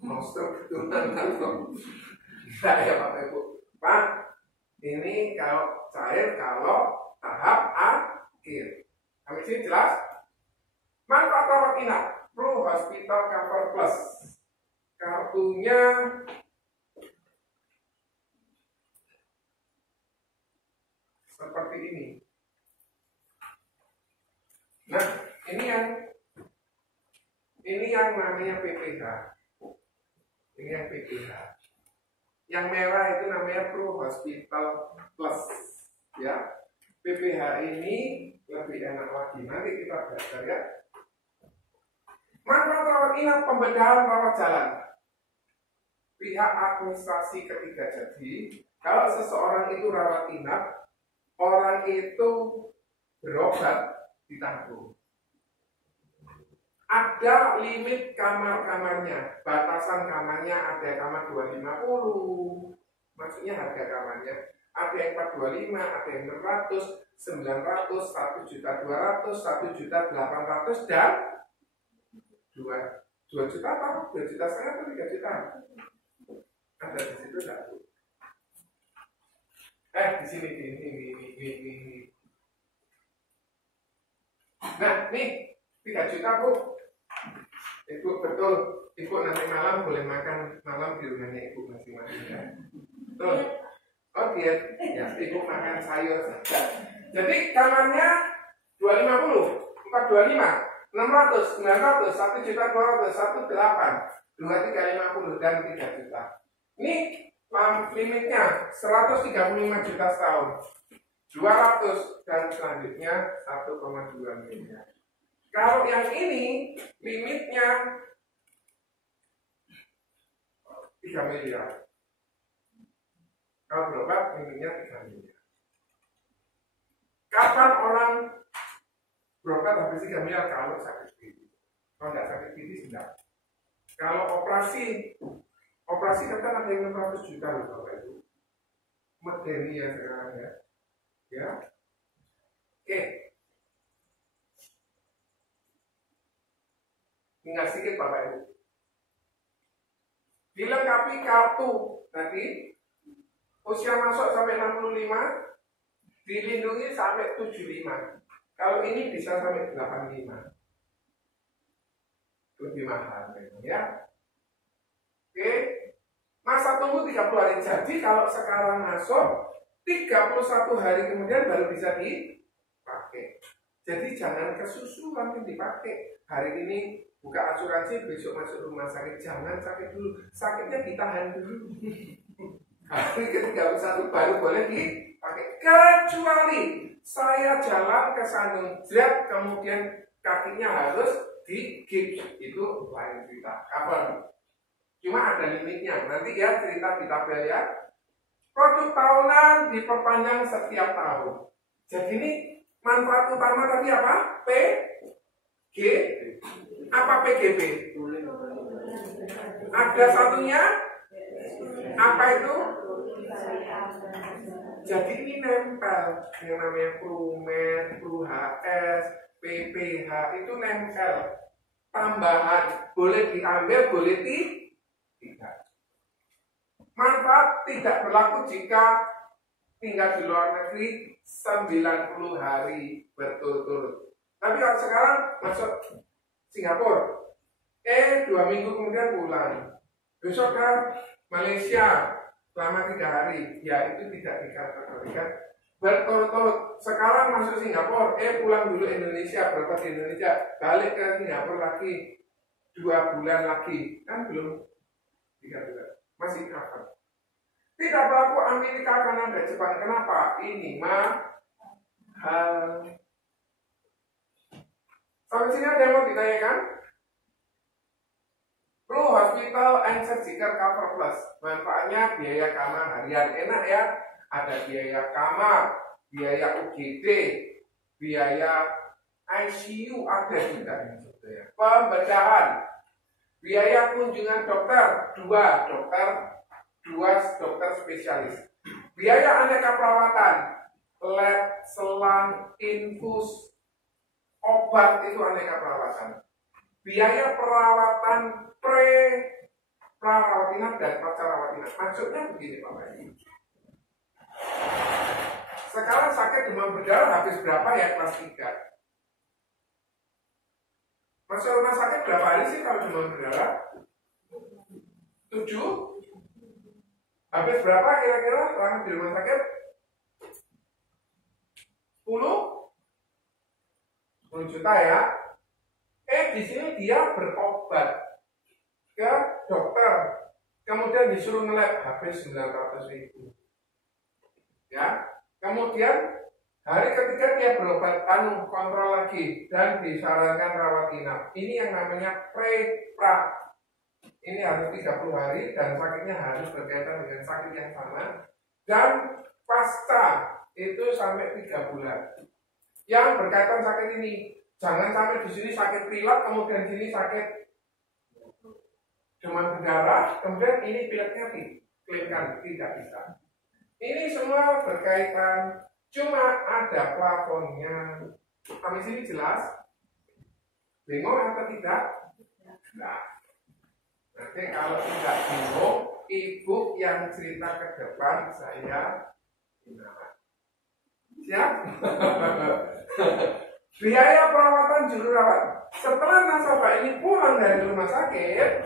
mau stroke betulan atau tidak ya Bapak Ibu. Pak, ini kalau cair kalau tahap akhir. Kami sini jelas? Manfaat rawat inap Pro Hospital Cover Plus. Kartunya seperti ini. Nah, ini yang namanya PPH. Ini yang PPH. Yang merah itu namanya Pro Hospital Plus. Ya, PPH ini lebih enak lagi. Nanti kita belajar ya. Manfaat rawat inap pembedahan rawat jalan. Pihak administrasi ketiga jadi, kalau seseorang itu rawat inap, orang itu berobat ditanggung. Ada limit kamar-kamarnya, batasan kamarnya ada kamar 250, maksudnya harga kamarnya. Ada yang 425, ada yang 600, 900, 1.200.000, 1.800.000 dan 2 juta atau 2 juta setengah atau 3 juta. Ada di situ enggak? Di sini ini. Nah, nih 3 juta Bu. Ibu betul, Ibu nanti malam boleh makan malam di rumahnya Ibu masing-masing ya. Betul. Oh diet, ya Ibu makan sayur saja. Jadi kamarnya 250, 425, 600, 900, 1.200.000, 1.800.000, 2.350 dan 3 juta. Ini limitnya 135 juta setahun, 200 dan selanjutnya 1,2 miliar. Kalau yang ini limitnya 3 miliar. Kalau berobat limitnya 3 miliar. habis 3 miliar kalau sakit gigi. Kalau nggak sakit gigi tidak. Kalau operasi kan ada yang 600 juta loh Bapak Ibu. Medeni ya sekarang ya. Ya. Oke. Ingat sedikit Bapak Ibu. Dilengkapi kartu tadi, usia masuk sampai 65, dilindungi sampai 75. Kalau ini bisa sampai 85. Lebih mahal ya. Oke. Masa tunggu 30 hari. Jadi kalau sekarang masuk 31 hari kemudian baru bisa dipakai. Jadi jangan kesusuan dipakai. Hari ini buka asuransi, besok masuk rumah sakit. Jangan sakit dulu. Sakitnya ditahan dulu. Hari ke-31 baru boleh dipakai. Kecuali saya jalan ke Sandung Jet, kemudian kakinya harus di gips, itu lain cerita. Cover. Cuma ada limitnya. Nanti ya cerita di tabel ya. Produk tahunan diperpanjang setiap tahun. Jadi ini manfaat utama tadi apa? PG. Apa PGB? Ada satunya? Apa itu? Jadi ini nempel. Yang namanya Prumed, PruHS, PPH itu nempel. Tambahan boleh diambil, boleh tidak. Manfaat tidak berlaku jika tinggal di luar negeri 90 hari berturut-turut. Tapi kalau sekarang masuk Singapura, 2 minggu kemudian pulang. Besok ke Malaysia selama 3 hari, ya itu tidak dikategorikan berturut-turut. Sekarang masuk Singapura, pulang dulu Indonesia, berapa di Indonesia, balik ke Singapura lagi 2 bulan lagi, kan belum 3 bulan, masih cover. Tidak berlaku Amerika, Kanada, Jepang. Kenapa? Ini mahal. Sampai sini ada yang mau ditanyakan? Blue Hospital and Surgical Cover Plus. Manfaatnya biaya kamar harian. Enak ya. Ada biaya kamar, biaya UGD, biaya ICU ada juga. Pembedahan, biaya kunjungan dokter, 2 dokter spesialis. Biaya aneka perawatan, lab, selang, infus, obat itu aneka perawatan. Biaya perawatan pra-rawat inap dan pasca rawat inap. Maksudnya begini Bapak Ibu. Sekarang sakit demam berdarah habis berapa ya kelas 3? Masuk rumah sakit berapa hari sih kalau demam berdarah? 7? Habis berapa kira-kira lama di rumah sakit? 10 juta ya. Di sini dia berobat ke dokter, kemudian disuruh nge-lab habis 900.000. Ya, kemudian hari ketiga dia berobat kontrol lagi dan disarankan rawat inap. Ini yang namanya pre-pra. Ini harus 30 hari dan sakitnya harus berkaitan dengan sakit yang sama. Dan pasca itu sampai 3 bulan. Yang berkaitan sakit ini, jangan sampai di sini sakit pilek, kemudian di sini sakit demam berdarah, kemudian ini pileknya diklaimkan, tidak bisa. Ini semua berkaitan, cuma ada plafonnya. Sampai sini jelas? Bingung atau tidak? Nah. Nanti kalau tidak bingung, ibu yang cerita ke depan saya gimana? Siap? Biaya perawatan juru rawat. Setelah nasabah ini pulang dari rumah sakit,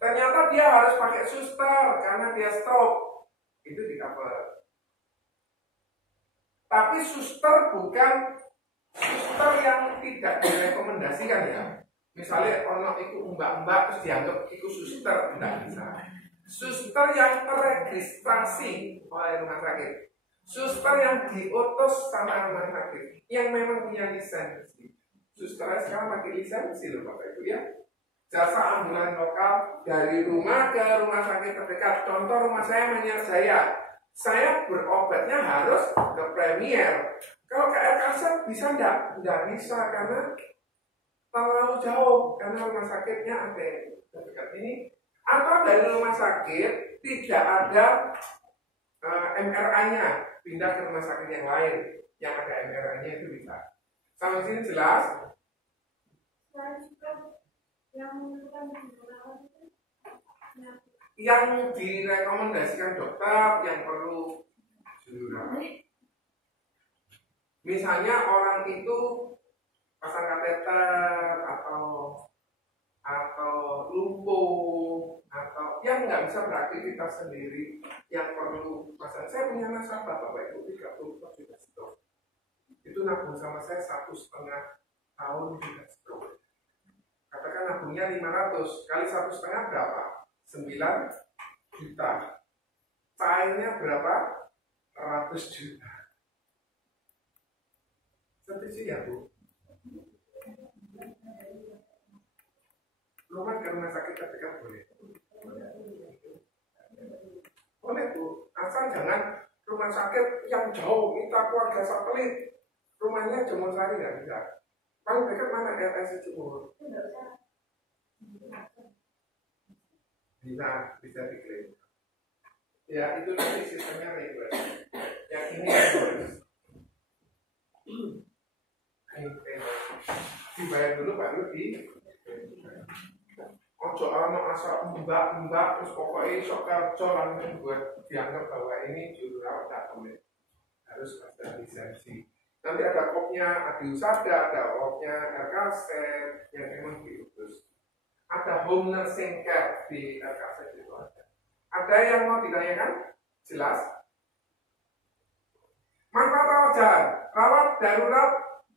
ternyata dia harus pakai suster karena dia stroke. Itu di cover. Tapi suster bukan suster yang tidak direkomendasikan ya. Misalnya ono itu mbak-mbak terus dianggap itu suster, tidak bisa. Suster yang terregistrasi oleh rumah sakit, suster yang diutus sama rumah sakit, yang memang punya lisensi. Suster sekarang pakai lisensi loh Bapak Ibu ya. Jasa ambulan lokal dari rumah ke rumah sakit terdekat. Contoh rumah saya Manyar Jaya, saya berobatnya harus ke Premier. Kalau ke RKZ bisa enggak? Enggak bisa karena terlalu jauh, karena rumah sakitnya ada dekat ini. Atau dari rumah sakit tidak ada MRI-nya, pindah ke rumah sakit yang lain yang ada MRI-nya itu bisa. Sampai sini jelas? Yang direkomendasikan dokter yang perlu misalnya orang itu pasang kateter atau lumpuh atau yang nggak bisa beraktivitas sendiri yang perlu pasang. Saya punya nasabah Bapak Ibu 34 juta stroke. Itu nabung sama saya 1,5 tahun juga stroke. Katakan nabungnya 500 kali 1,5 berapa? 9 juta. Cairnya berapa? 100 juta. Setuju ya Bu? Rumah ke rumah sakit terdekat boleh? Boleh Bu. Asal jangan rumah sakit yang jauh, kita keluarga satelit. Rumahnya Jemur Sari nggak bisa. Paling dekat mana RS Jemur? Bisa diklaim. Ya itu nanti sistemnya reguler. Yang ini reguler. Dibayar dulu baru di. Ojo ana asal mbak terus pokoknya sok kerja langsung buat dianggap bahwa ini juru rawat datem. Harus ada lisensi. Nanti ada kopnya Adiusada, ada kopnya RKZ yang memang diurus. Ada home nursing care di RKZ itu ada. Ada yang mau ditanyakan? Jelas? Manfaat rawat jalan, rawat darurat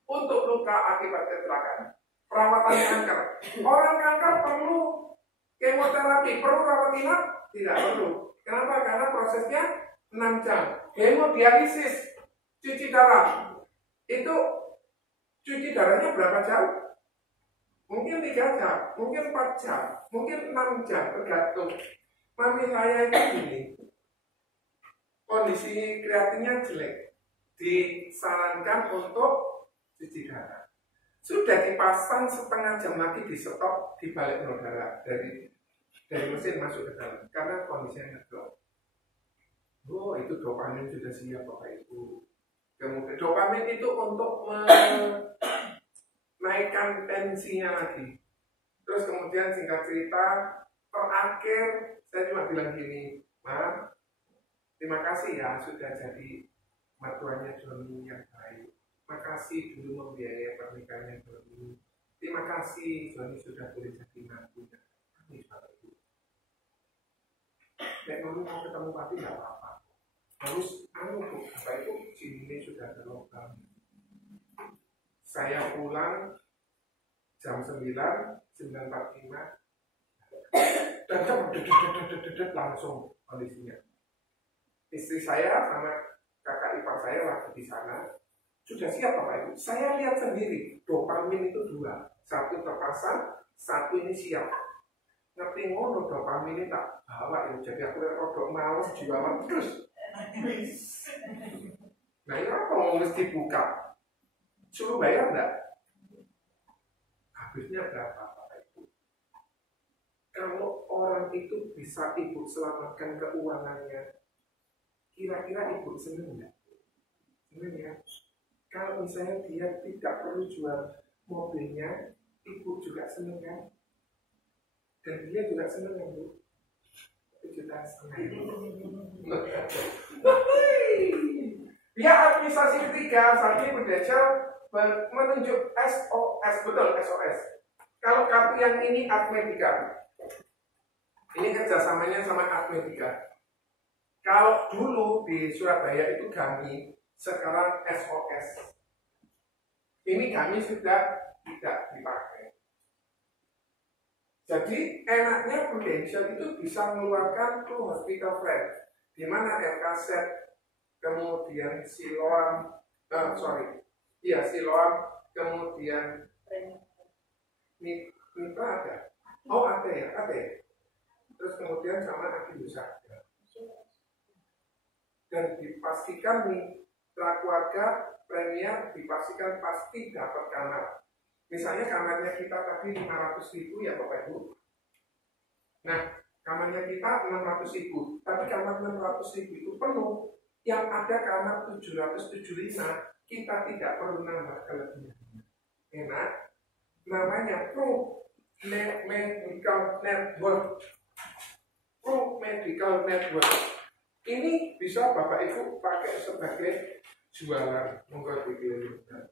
untuk luka akibat kecelakaan. Perawatan kanker. Orang kanker perlu kemoterapi, perlu rawat inap? Tidak perlu. Kenapa? Karena prosesnya 6 jam. Hemodialisis, cuci darah. Itu cuci darahnya berapa jam? Mungkin 3 jam, mungkin 4 jam, mungkin 6 jam, tergantung. Mami saya itu gini, kondisi kreatinnya jelek, disarankan untuk cuci darah. Sudah dipasang setengah jam lagi di stop di balik darah dari mesin masuk ke dalam karena kondisinya ngedrop. Oh itu dopamin sudah siap Bapak Ibu. Kemudian dopamin itu untuk menaikkan tensinya lagi. Terus kemudian singkat cerita terakhir saya cuma bilang gini, Ma, terima kasih ya sudah jadi mertuanya Joni yang baik. Makasih dulu membiayai pernikahannya Joni. Terima kasih Joni sudah boleh jadi mantunya. Ini Bapak Ibu. Nek Mami mau ketemu Papi nggak apa-apa. Harus Bapak Ibu sini sudah ada logam. Saya pulang jam 9:45 dan langsung kondisinya. Istri saya sama kakak ipar saya waktu di sana sudah siap Bapak Ibu. Saya lihat sendiri dopamin itu 2, satu terpasang, satu ini siap. Ngerti ngono dopamin ini tak bawa ya. Jadi aku rodok males jiwa mati terus. Nah ini apa mau mesti buka? Suruh bayar enggak? Habisnya berapa Bapak Ibu? Kalau orang itu bisa Ibu selamatkan keuangannya, kira-kira Ibu senang enggak? Senang ya? Kalau misalnya dia tidak perlu jual mobilnya, Ibu juga senang kan? Dan dia juga senang ya Bu? 1,5 juta. Ya administrasi ketiga saat ini berdasar menunjuk SOS, betul SOS. Kalau kartu yang ini Admedika, ini kerjasamanya sama Admedika. Kalau dulu di Surabaya itu kami, sekarang SOS. Ini kami sudah tidak dipakai. Jadi enaknya Prudential itu bisa mengeluarkan True Hospital Plan, di mana RKZ, kemudian Siloam, Siloam, kemudian Mitra ada. Oh ada ya. Terus kemudian sama Adiusada. Dan dipastikan nih prakeluarga premier dipastikan pasti dapat kamar. Misalnya kamarnya kita tadi 500.000 ya Bapak Ibu. Nah, kamarnya kita 600.000, tapi kamar 600.000 itu penuh. Yang ada kamar 775, kita tidak perlu nambah kelebihan. Enak, namanya Pro Medical Network. Pro Medical Network. Ini bisa Bapak Ibu pakai sebagai jualan, monggo dikelilingkan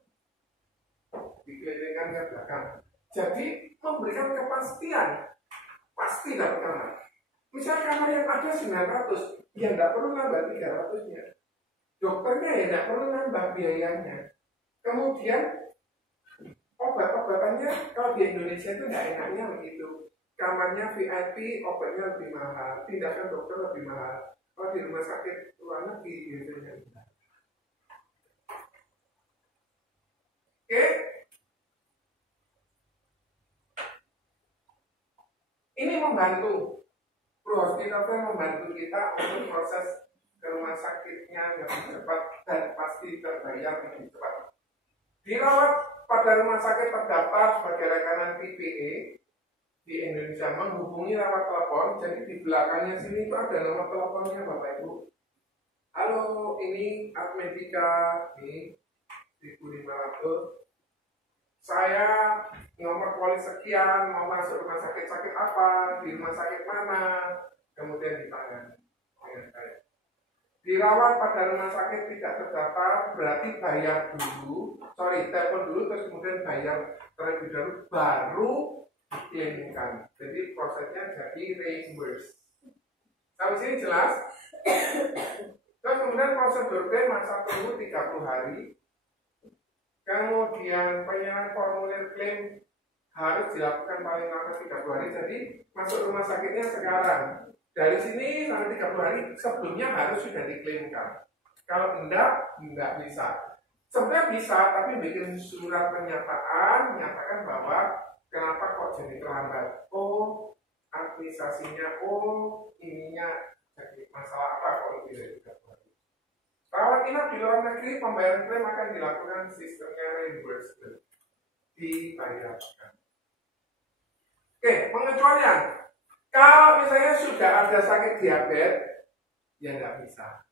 ke belakang. Jadi memberikan kepastian, pasti dapat kamar. Misalnya kamar yang ada 900, ya nggak perlu nambah 300-nya. Dokternya ya nggak perlu nambah biayanya. Kemudian obat-obatannya kalau di Indonesia itu nggak enaknya begitu. Kamarnya VIP, obatnya lebih mahal, tindakan dokter lebih mahal. Kalau di rumah sakit luar negeri biasanya enggak. Oke. Ini membantu. Hospital membantu kita untuk proses ke rumah sakitnya lebih cepat dan pasti terbayar lebih cepat. Dirawat pada rumah sakit terdaftar sebagai rekanan PPE di Indonesia, menghubungi lewat telepon. Jadi di belakangnya sini itu ada nomor teleponnya Bapak Ibu. Halo, ini Admedika, ini 1500. Saya nomor polis sekian, mau masuk rumah sakit apa, di rumah sakit mana, kemudian ditanya. Dirawat pada rumah sakit tidak terdaftar, berarti bayar dulu, telepon dulu, terus kemudian bayar terlebih dahulu, baru diklaimkan. Jadi prosesnya jadi reimburse. Sampai sini jelas? Terus kemudian prosedur klaim masa tunggu 30 hari. Kemudian penyerahan formulir klaim harus dilakukan paling lama 30 hari. Jadi masuk rumah sakitnya sekarang. Dari sini sampai 30 hari sebelumnya harus sudah diklaimkan. Kalau enggak bisa. Sebenarnya bisa, tapi bikin surat pernyataan menyatakan bahwa kenapa kok jadi terlambat. Oh, administrasinya, ininya jadi masalah apa kalau tidak 30 hari. Rawat inap di luar negeri, pembayaran klaim akan dilakukan sistemnya reimbursement, dibayarkan. Oke, pengecualian. Kalau misalnya sudah ada sakit diabetes, ya nggak bisa.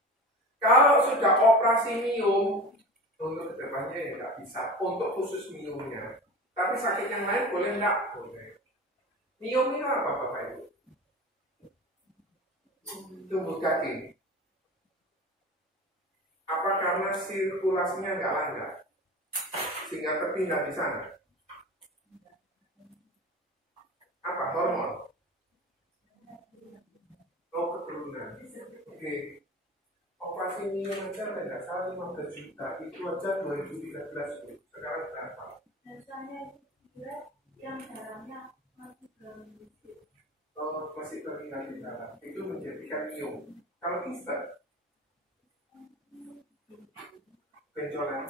Kalau sudah operasi miom, untuk kedepannya ya nggak bisa. Untuk khusus miomnya. Tapi sakit yang lain boleh nggak? Boleh. Miom ini apa Bapak Ibu? Tumbuh kaki. Apa karena sirkulasinya nggak lancar sehingga tertinggal di sana? Apa hormon? Oh, keturunan. Oke. Operasi miom aja nggak salah 15 juta, itu aja 2013. Sekarang berapa? Biasanya yang darahnya masih belum. Oh, masih tertinggal di darah. Itu menjadikan miom. Kalau kisah benjolan.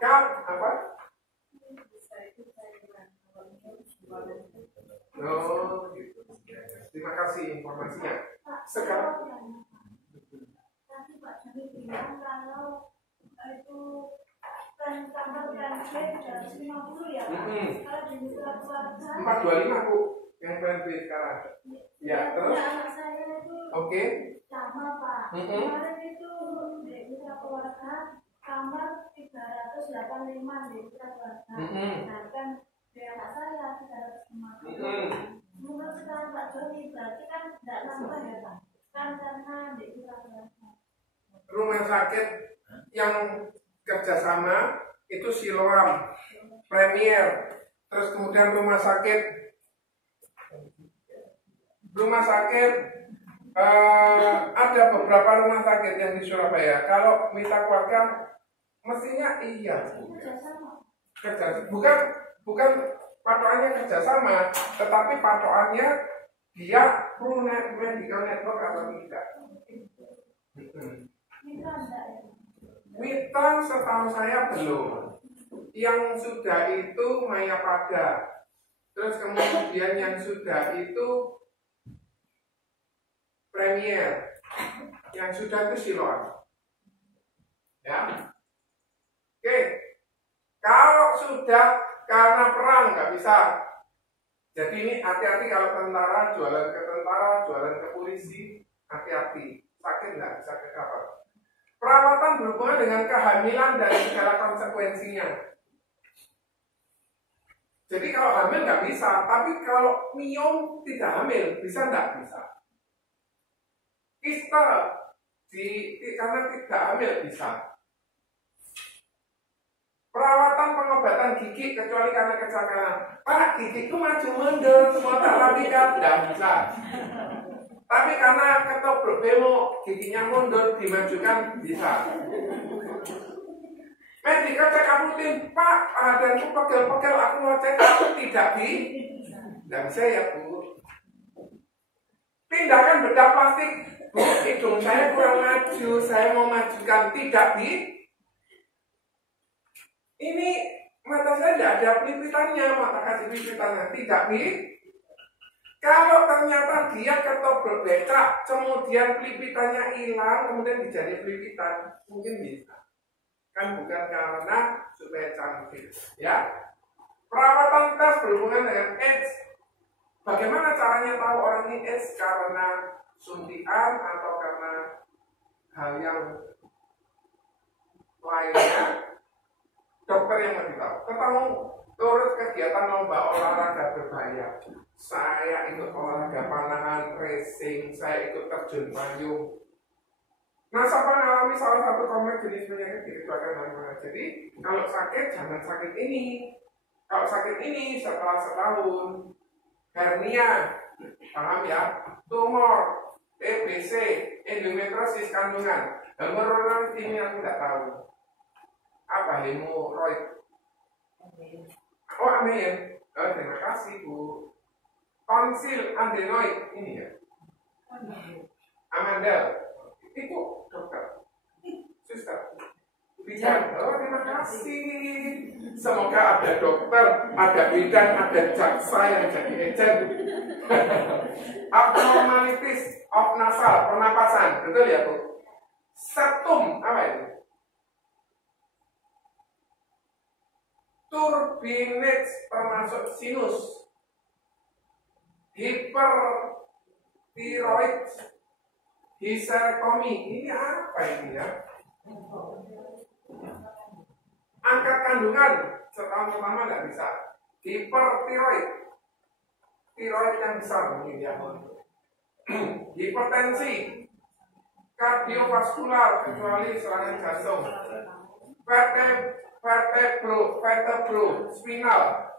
Kau apa? Oh, gitu. Terima kasih informasinya. Sekarang tadi Pak Jami bilang kalau itu kan kamar PNP 150 ya Pak. Kalau di surat keluarga 425 Bu yang PNP sekarang. Ya, terus? Anak saya itu Oke. sama Pak. Kemarin itu di surat keluarga kamar 385 di surat keluarga. Nah kan di anak saya 350. Menurut sekarang Pak Joni berarti kan tidak nambah ya Pak. Kan karena di surat keluarga. Rumah sakit yang kerjasama itu Siloam, Premier, terus kemudian rumah sakit ada beberapa rumah sakit yang di Surabaya. Kalau Mitra Keluarga mestinya iya. Kerjasama. Bukan patokannya kerjasama, tetapi patokannya dia full medical network atau tidak. Mitra setahu saya belum. Yang sudah itu Mayapada. Terus kemudian yang sudah itu Premier. Yang Yang sudah itu Siloam. Ya. Oke. Kalau sudah karena perang nggak bisa. Jadi ini hati-hati kalau tentara, jualan ke tentara, jualan ke polisi, hati-hati. Sakit nggak bisa ke cover. Perawatan berhubungan dengan kehamilan dan segala konsekuensinya. Jadi kalau hamil nggak bisa, tapi kalau miom tidak hamil, bisa nggak? Bisa. Kista karena tidak hamil bisa. Perawatan pengobatan gigi kecuali karena kecelakaan. Pak, gigiku maju mundur, semua tak rapikan, tidak bisa. Tapi karena ketobrak bemo, giginya mundur, dimajukan, bisa. Medika cek rutin, Pak, badanku pegel-pegel, aku mau cek up, tidak bisa ya Bu. Pindahkan bedah plastik, Bu, hidung saya kurang maju, saya mau majukan, tidak Ini mata saya tidak ada pelipitannya, mata kasih pelipitannya, tidak Kalau ternyata dia ketobrak becak, kemudian pelipitannya hilang, kemudian dijadi pelipitan, mungkin bisa. Kan bukan karena supaya cantik, ya. Perawatan tes berhubungan dengan AIDS. Bagaimana caranya tahu orang ini AIDS? Karena suntikan atau karena hal yang lainnya? Dokter yang lebih tahu. Ketemu turut kegiatan lomba olahraga berbahaya. Saya ikut olahraga panahan, racing, saya ikut terjun payung. Nasabah mengalami salah satu kompleks jenis penyakit dikecualikan dari mana. Jadi kalau sakit jangan sakit ini. Kalau sakit ini setelah setahun, hernia, paham ya, tumor, TBC, endometriosis kandungan, hemoroid ini aku tidak tahu. Apa hemoroid? Oh amin. Oh, terima kasih Bu. Tonsil adenoid ini ya. Amandel. Itu dokter, suster, bidan. Oh terima kasih. Semoga ada dokter, ada bidan, ada jaksa yang jadi agent. Abnormalities of nasal, pernapasan, betul ya Bu? Septum, apa itu? Turbinate termasuk sinus. Hipertiroid, histerektomi, ini apa ini ya? Angkat kandungan setahun pertama nggak bisa. Hipertiroid, tiroid yang besar mungkin ya. Hipertensi, kardiovaskular kecuali serangan jantung. Vertebro, spinal.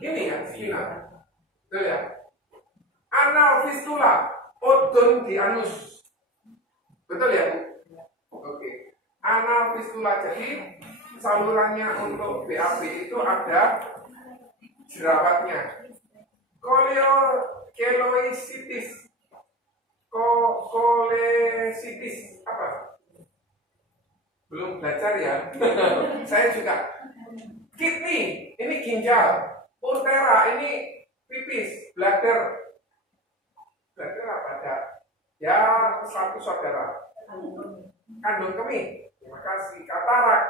Ini ya spinal. Betul ya. Anal fistula, odon di anus. Betul ya Bu? Oke. Anal fistula, jadi salurannya untuk BAB itu ada jerawatnya. Kolesitis apa? Belum belajar ya. Saya juga. Kidney, ini ginjal. Uretera, ini pipis. Bladder apa ada? Ya, satu saudara. Kandung kemih. Terima kasih. Katarak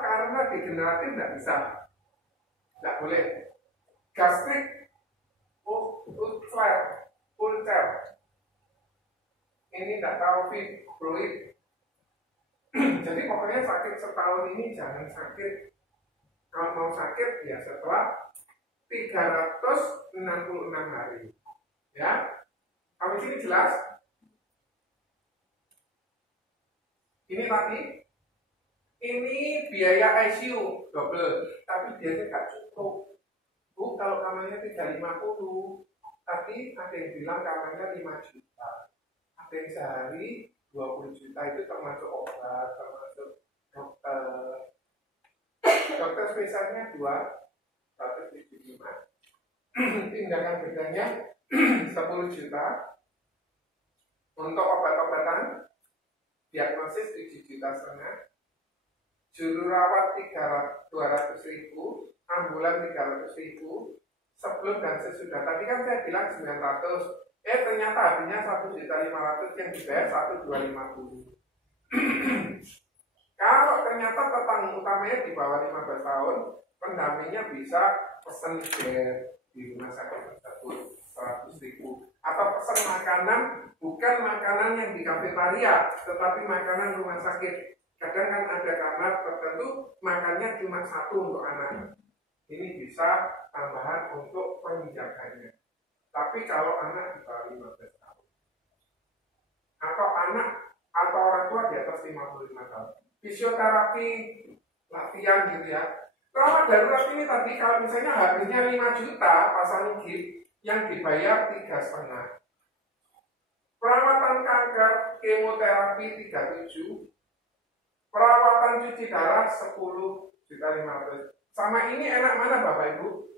karena degeneratif tidak bisa. Tidak boleh. Gastrik, ulcer. Ini tidak tahu fibroid. Jadi pokoknya sakit setahun ini jangan sakit. Kalau mau sakit ya setelah 366 hari. Ya. Sampai sini jelas? Ini tadi. Ini biaya ICU double, tapi biasanya nggak cukup. Bu, kalau kamarnya 350, tapi ada yang bilang kamarnya 5 juta. Ada yang sehari 20 juta, itu termasuk obat, termasuk dokter. Dokter spesialnya 275. Tindakan bedanya 10 juta. Untuk obat-obatan diagnosis 7,5 juta. Juru rawat 200.000, ambulan 300.000, sebelum dan sesudah. Tadi kan saya bilang 900, Ternyata habisnya 1.500.000 yang dibayar 1.250.000. Kalau ternyata petani utamanya di bawah 15 tahun, pendampingnya bisa pesan di rumah sakit tersebut 100.000, atau pesan makanan, bukan makanan yang di kafetaria, tetapi makanan rumah sakit. Kadang kan ada kamar tertentu makannya cuma satu untuk anak. Ini bisa tambahan untuk penjaganya. Tapi kalau anak di bawah 15 tahun, atau anak atau orang tua di atas 55 tahun, fisioterapi latihan gitu ya. Rawat darurat ini tadi kalau misalnya habisnya 5 juta pasang gig, yang dibayar 3,5. Perawatan kanker, kemoterapi 37, perawatan cuci darah 10.500.000. Sama ini enak mana Bapak Ibu?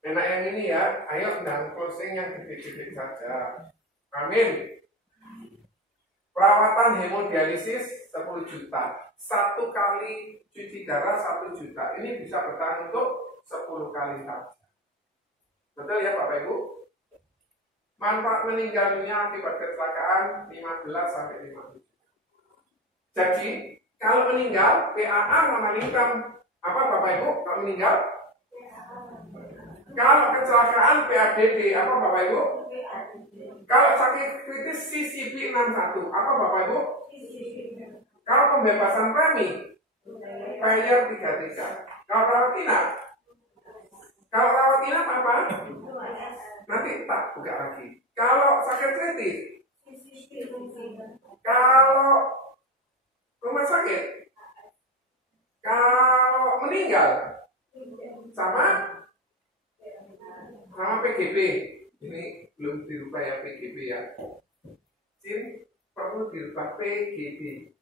Enak yang ini ya. Ayo dan closing yang gede-gede saja. Amin. Perawatan hemodialisis 10 juta. 1 kali cuci darah 1 juta. Ini bisa bertahan untuk 10 kali saja. Betul ya Bapak Ibu? Manfaat meninggal dunia akibat kecelakaan 15 sampai 50. Jadi kalau meninggal PAA mana income? Apa Bapak Ibu? Kalau meninggal? Kalau kecelakaan PADD apa Bapak Ibu? Kalau sakit kritis CCP 61 apa Bapak Ibu? Kalau pembebasan premi bayar 33. Kalau rawat inap? Kalau rawat inap apa? Nanti tak buka lagi. Kalau sakit kritis? Kalau rumah sakit? Kalau meninggal? Sama PGB. Ini belum dirubah ya PGB ya. SIM perlu dirubah PGB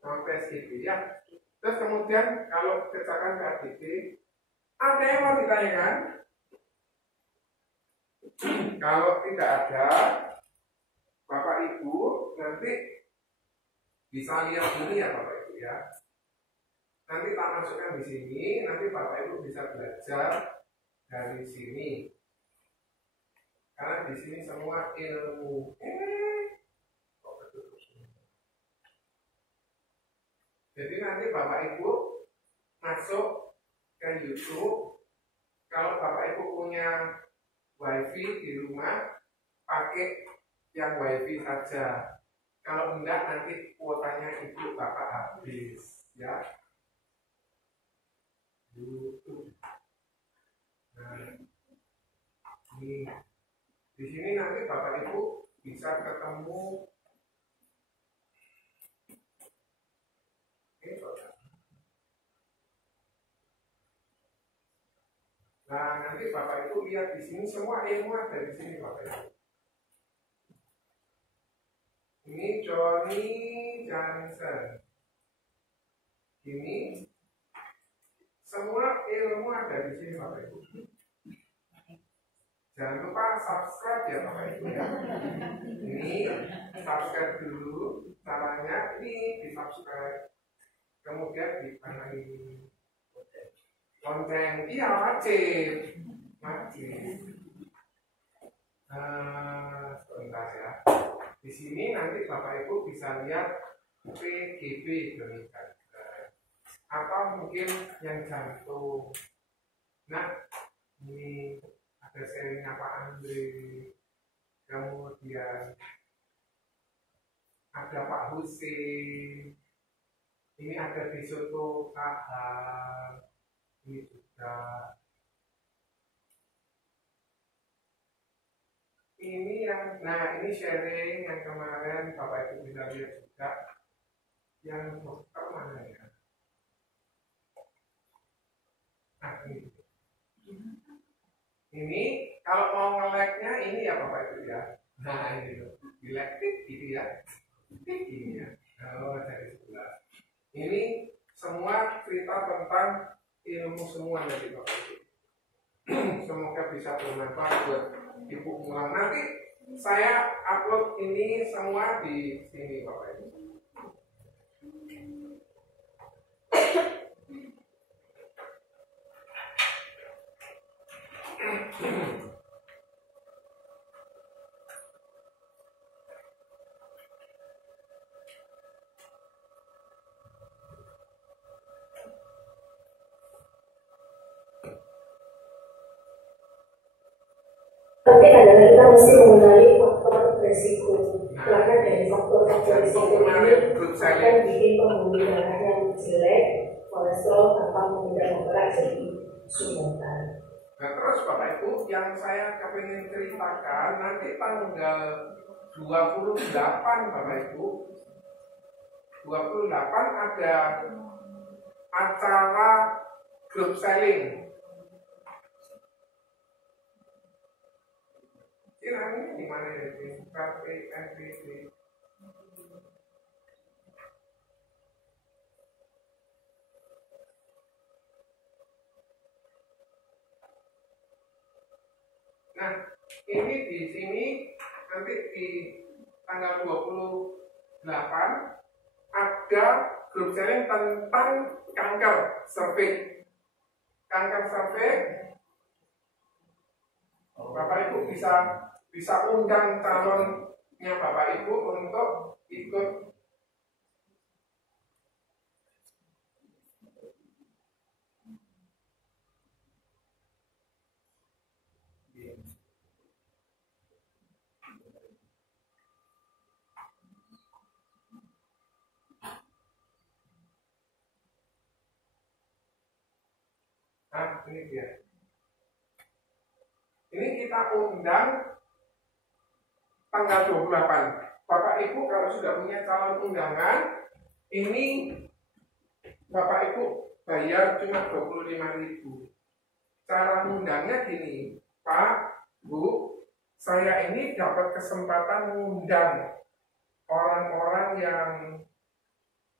sama PSGB ya. Terus kemudian kalau kecelakaan PADD, ada yang mau ditanyakan? Kalau tidak ada, Bapak Ibu nanti bisa lihat dulu ya Bapak Ibu ya. Nanti tak masukkan di sini, nanti Bapak Ibu bisa belajar dari sini. Karena di sini semua ilmu. Jadi nanti Bapak Ibu masuk ke YouTube. Kalau Bapak Ibu punya WiFi di rumah, pakai yang WiFi saja. Kalau enggak nanti kuotanya Ibu Bapak habis, ya. YouTube. Nah, ini di sini nanti Bapak Ibu bisa ketemu. Nah, nanti Bapak Ibu lihat di sini semua ilmu ada di sini Bapak Ibu. Ini Johnny Johnson. Ini semua ilmu ada di sini Bapak Ibu. Jangan lupa subscribe ya Bapak Ibu ya. Ini subscribe dulu. Caranya ini di subscribe. Kemudian dipanahi konten, iya wajib. Sebentar ya. Di sini nanti Bapak Ibu bisa lihat PGB demikian, atau mungkin yang jantung. Nah, ini ada sharingnya Pak Andre, kemudian ada Pak Husin, ini ada di Soto Kahal, ini juga. Ini yang, nah ini sharing yang kemarin Bapak Ibu bisa lihat juga. Yang dokter mana ya? Nah ini kalau mau nge-like-nya ini ya Bapak Ibu ya. Nah ini loh, di-like gitu ya. Ini ya. Oh dari sebelah. Ini semua cerita tentang ilmu semua dari Bapak Ibu. Semoga bisa bermanfaat buat Ibu ngulang. Nanti saya upload ini semua di sini Bapak Ibu. penting adalah kita mesti mengenali faktor resiko. Karena dari faktor-faktor resiko ini akan bikin pembuluh darah yang jelek, kolesterol tanpa mengundang berat jadi sumbatan. Nah terus Bapak Ibu, yang saya kepingin ceritakan nanti tanggal 28 Bapak Ibu, 28 ada acara group selling. Ini di mana ini? KPNBD. Nah, ini di sini nanti di tanggal 28 ada grup sharing tentang kanker cervix. Kanker cervix, Bapak Ibu bisa undang calonnya Bapak Ibu untuk ikut. Nah, ini dia. Ini kita undang tanggal 28. Bapak Ibu kalau sudah punya calon undangan, ini Bapak Ibu bayar cuma 25.000. Cara undangnya gini, Pak, Bu, saya ini dapat kesempatan mengundang orang-orang yang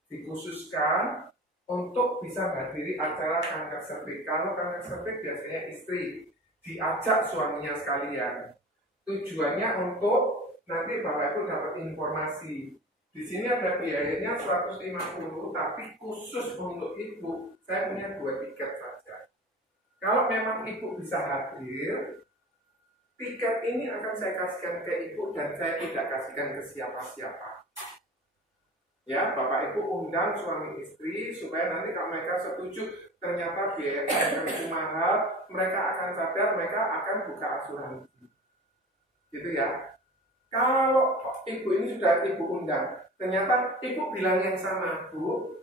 dikhususkan untuk bisa menghadiri acara kanker cervix. Kalau kanker cervix biasanya istri diajak suaminya sekalian. Tujuannya untuk nanti Bapak Ibu dapat informasi. Di sini ada biayanya 150, tapi khusus untuk Ibu saya punya 2 tiket saja. Kalau memang Ibu bisa hadir, tiket ini akan saya kasihkan ke Ibu dan saya tidak kasihkan ke siapa-siapa. Ya, Bapak Ibu undang suami istri supaya nanti kalau mereka setuju ternyata biaya itu mahal, mereka akan sadar, mereka akan buka asuransi. Gitu ya. Kalau Ibu ini sudah Ibu undang, ternyata Ibu bilang yang sama, Bu,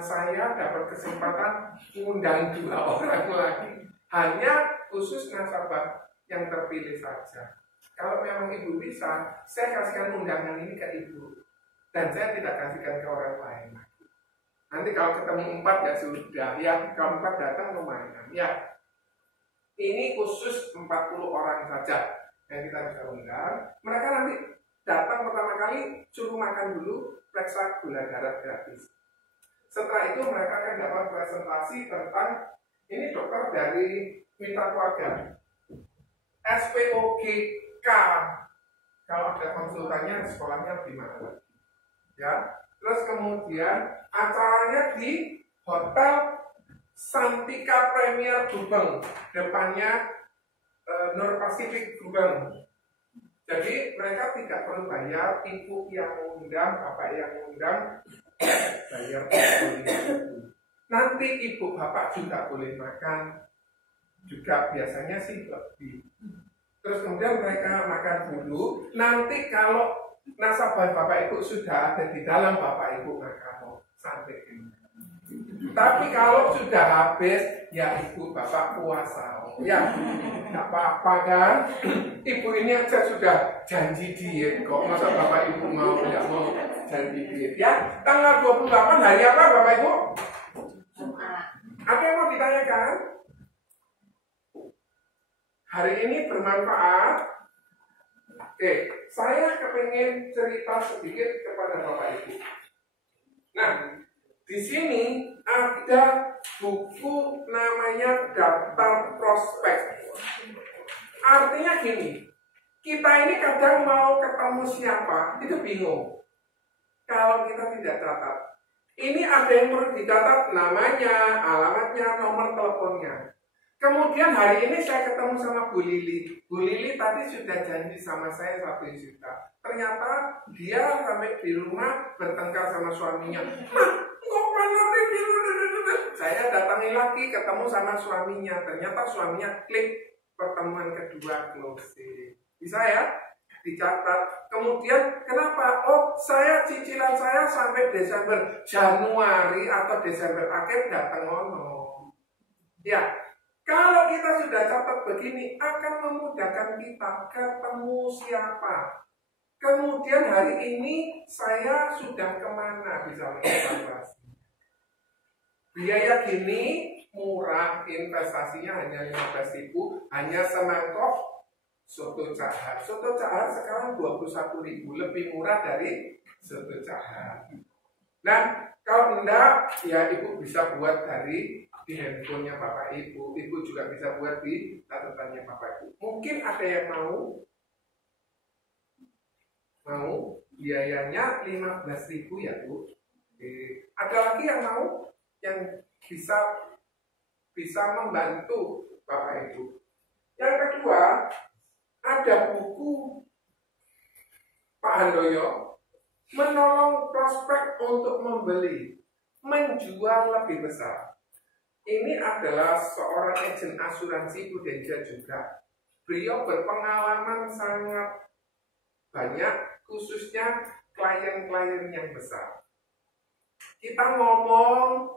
saya dapat kesempatan undang 2 orang lagi, hanya khusus nasabah yang terpilih saja. Kalau memang Ibu bisa, saya kasihkan undangan ini ke Ibu. Dan saya tidak kasihkan ke orang lain. Nanti kalau ketemu 4 ya sudah, yang keempat datang lumayan. Ya, ini khusus 40 orang saja yang kita bisa undang. Mereka nanti datang pertama kali suruh makan dulu, periksa gula darah gratis. Setelah itu mereka akan dapat presentasi tentang ini dokter dari Mitra Keluarga, SPOGK. Kalau ada konsultannya sekolahnya di mana? Ya, terus kemudian acaranya di Hotel Santika Premier Gubeng, depannya Nur Pacific Gubeng. Jadi mereka tidak perlu bayar, Ibu yang mengundang, Bapak yang mengundang, bayar. Nanti Ibu Bapak juga boleh makan, juga biasanya sih lebih. Terus kemudian mereka makan dulu. Nanti kalau nasabah Bapak Ibu sudah ada di dalam, Bapak Ibu makan sampai ini. Tapi kalau sudah habis, ya Ibu Bapak puasa. Ya, nggak apa-apa kan? Ibu ini aja sudah janji diet kok. Masa Bapak Ibu nggak mau janji diet? Ya, tanggal 28 hari apa Bapak Ibu? Apa yang mau ditanyakan? Hari ini bermanfaat. Oke, saya kepengen cerita sedikit kepada Bapak Ibu. Nah, di sini ada buku namanya Daftar Prospek. Artinya gini, kita ini kadang mau ketemu siapa, itu bingung. Kalau kita tidak catat. Ini ada yang perlu dicatat namanya, alamatnya, nomor teleponnya. Kemudian hari ini saya ketemu sama Bu Lili. Bu Lili tadi sudah janji sama saya 1 juta. Ternyata dia sampai di rumah bertengkar sama suaminya. Saya datangi lagi, ketemu sama suaminya. Ternyata suaminya klik pertemuan kedua closing. Bisa ya? Dicatat. Kemudian kenapa? Oh, cicilan saya sampai Desember, Januari atau Desember akhir datang ono. Ya, kalau kita sudah catat begini akan memudahkan kita ketemu siapa. Kemudian hari ini saya sudah kemana bisa mengevaluasi. Biaya gini murah, investasinya hanya 15.000, hanya semangkok soto cahat. Soto cahat sekarang 21.000, lebih murah dari soto cahat. Dan kalau enggak, ya ibu bisa buat di handphonenya Bapak Ibu. Ibu juga bisa buat di catatannya Bapak Ibu. Mungkin ada yang mau biayanya 15.000 ya Bu. Ada lagi yang mau, yang bisa membantu Bapak Ibu. Yang kedua, ada buku Pak Handoyo menolong prospek untuk menjual lebih besar. Ini adalah seorang agen asuransi Prudensia juga. Beliau berpengalaman sangat banyak, khususnya klien-klien yang besar. Kita ngomong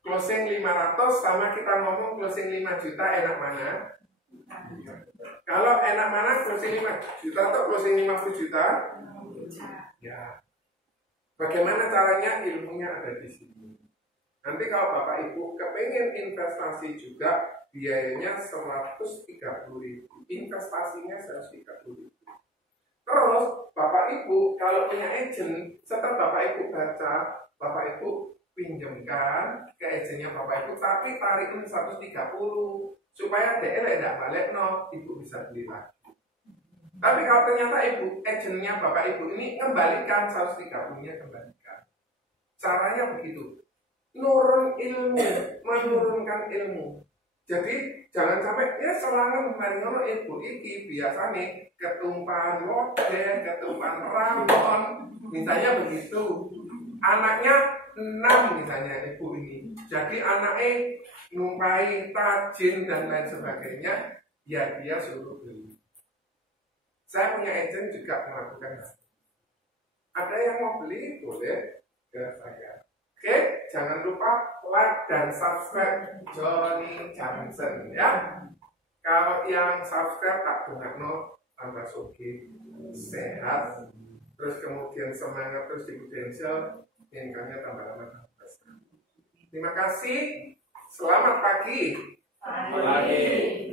closing 500 sama kita ngomong closing 5 juta, enak mana? Kalau enak mana closing 5 juta atau closing 50 juta? Ya. Bagaimana caranya? Ilmunya ada di sini. Nanti kalau Bapak Ibu kepengen investasi juga, biayanya 130.000. Investasinya 130.000. Terus Bapak Ibu kalau punya agent, setelah Bapak Ibu baca, Bapak Ibu pinjamkan ke agennya Bapak Ibu, tapi tarikin 130 supaya DL tidak balik, Ibu bisa beli lagi. Tapi kalau ternyata agennya Bapak Ibu ini kembalikan 130-nya, kembalikan. Caranya begitu. Menurunkan ilmu. Jadi jangan sampai ya selangan menyono ibu iki biasanya ketumpahan lodeh, ketumpahan rambon, misalnya begitu. Anaknya 6 misalnya ibu ini. Jadi anaknya numpai tajin dan lain sebagainya, ya dia suruh beli. Saya punya agent juga melakukan hal. Ada yang mau beli boleh ke saya. Oke, jangan lupa like dan subscribe Johnny Johnson ya. Kalau yang subscribe tak bungakno tambah suki, sehat, terus kemudian semangat terus di Prudensia, income-nya tambah lama tambah besar. Terima kasih. Selamat pagi. Pagi.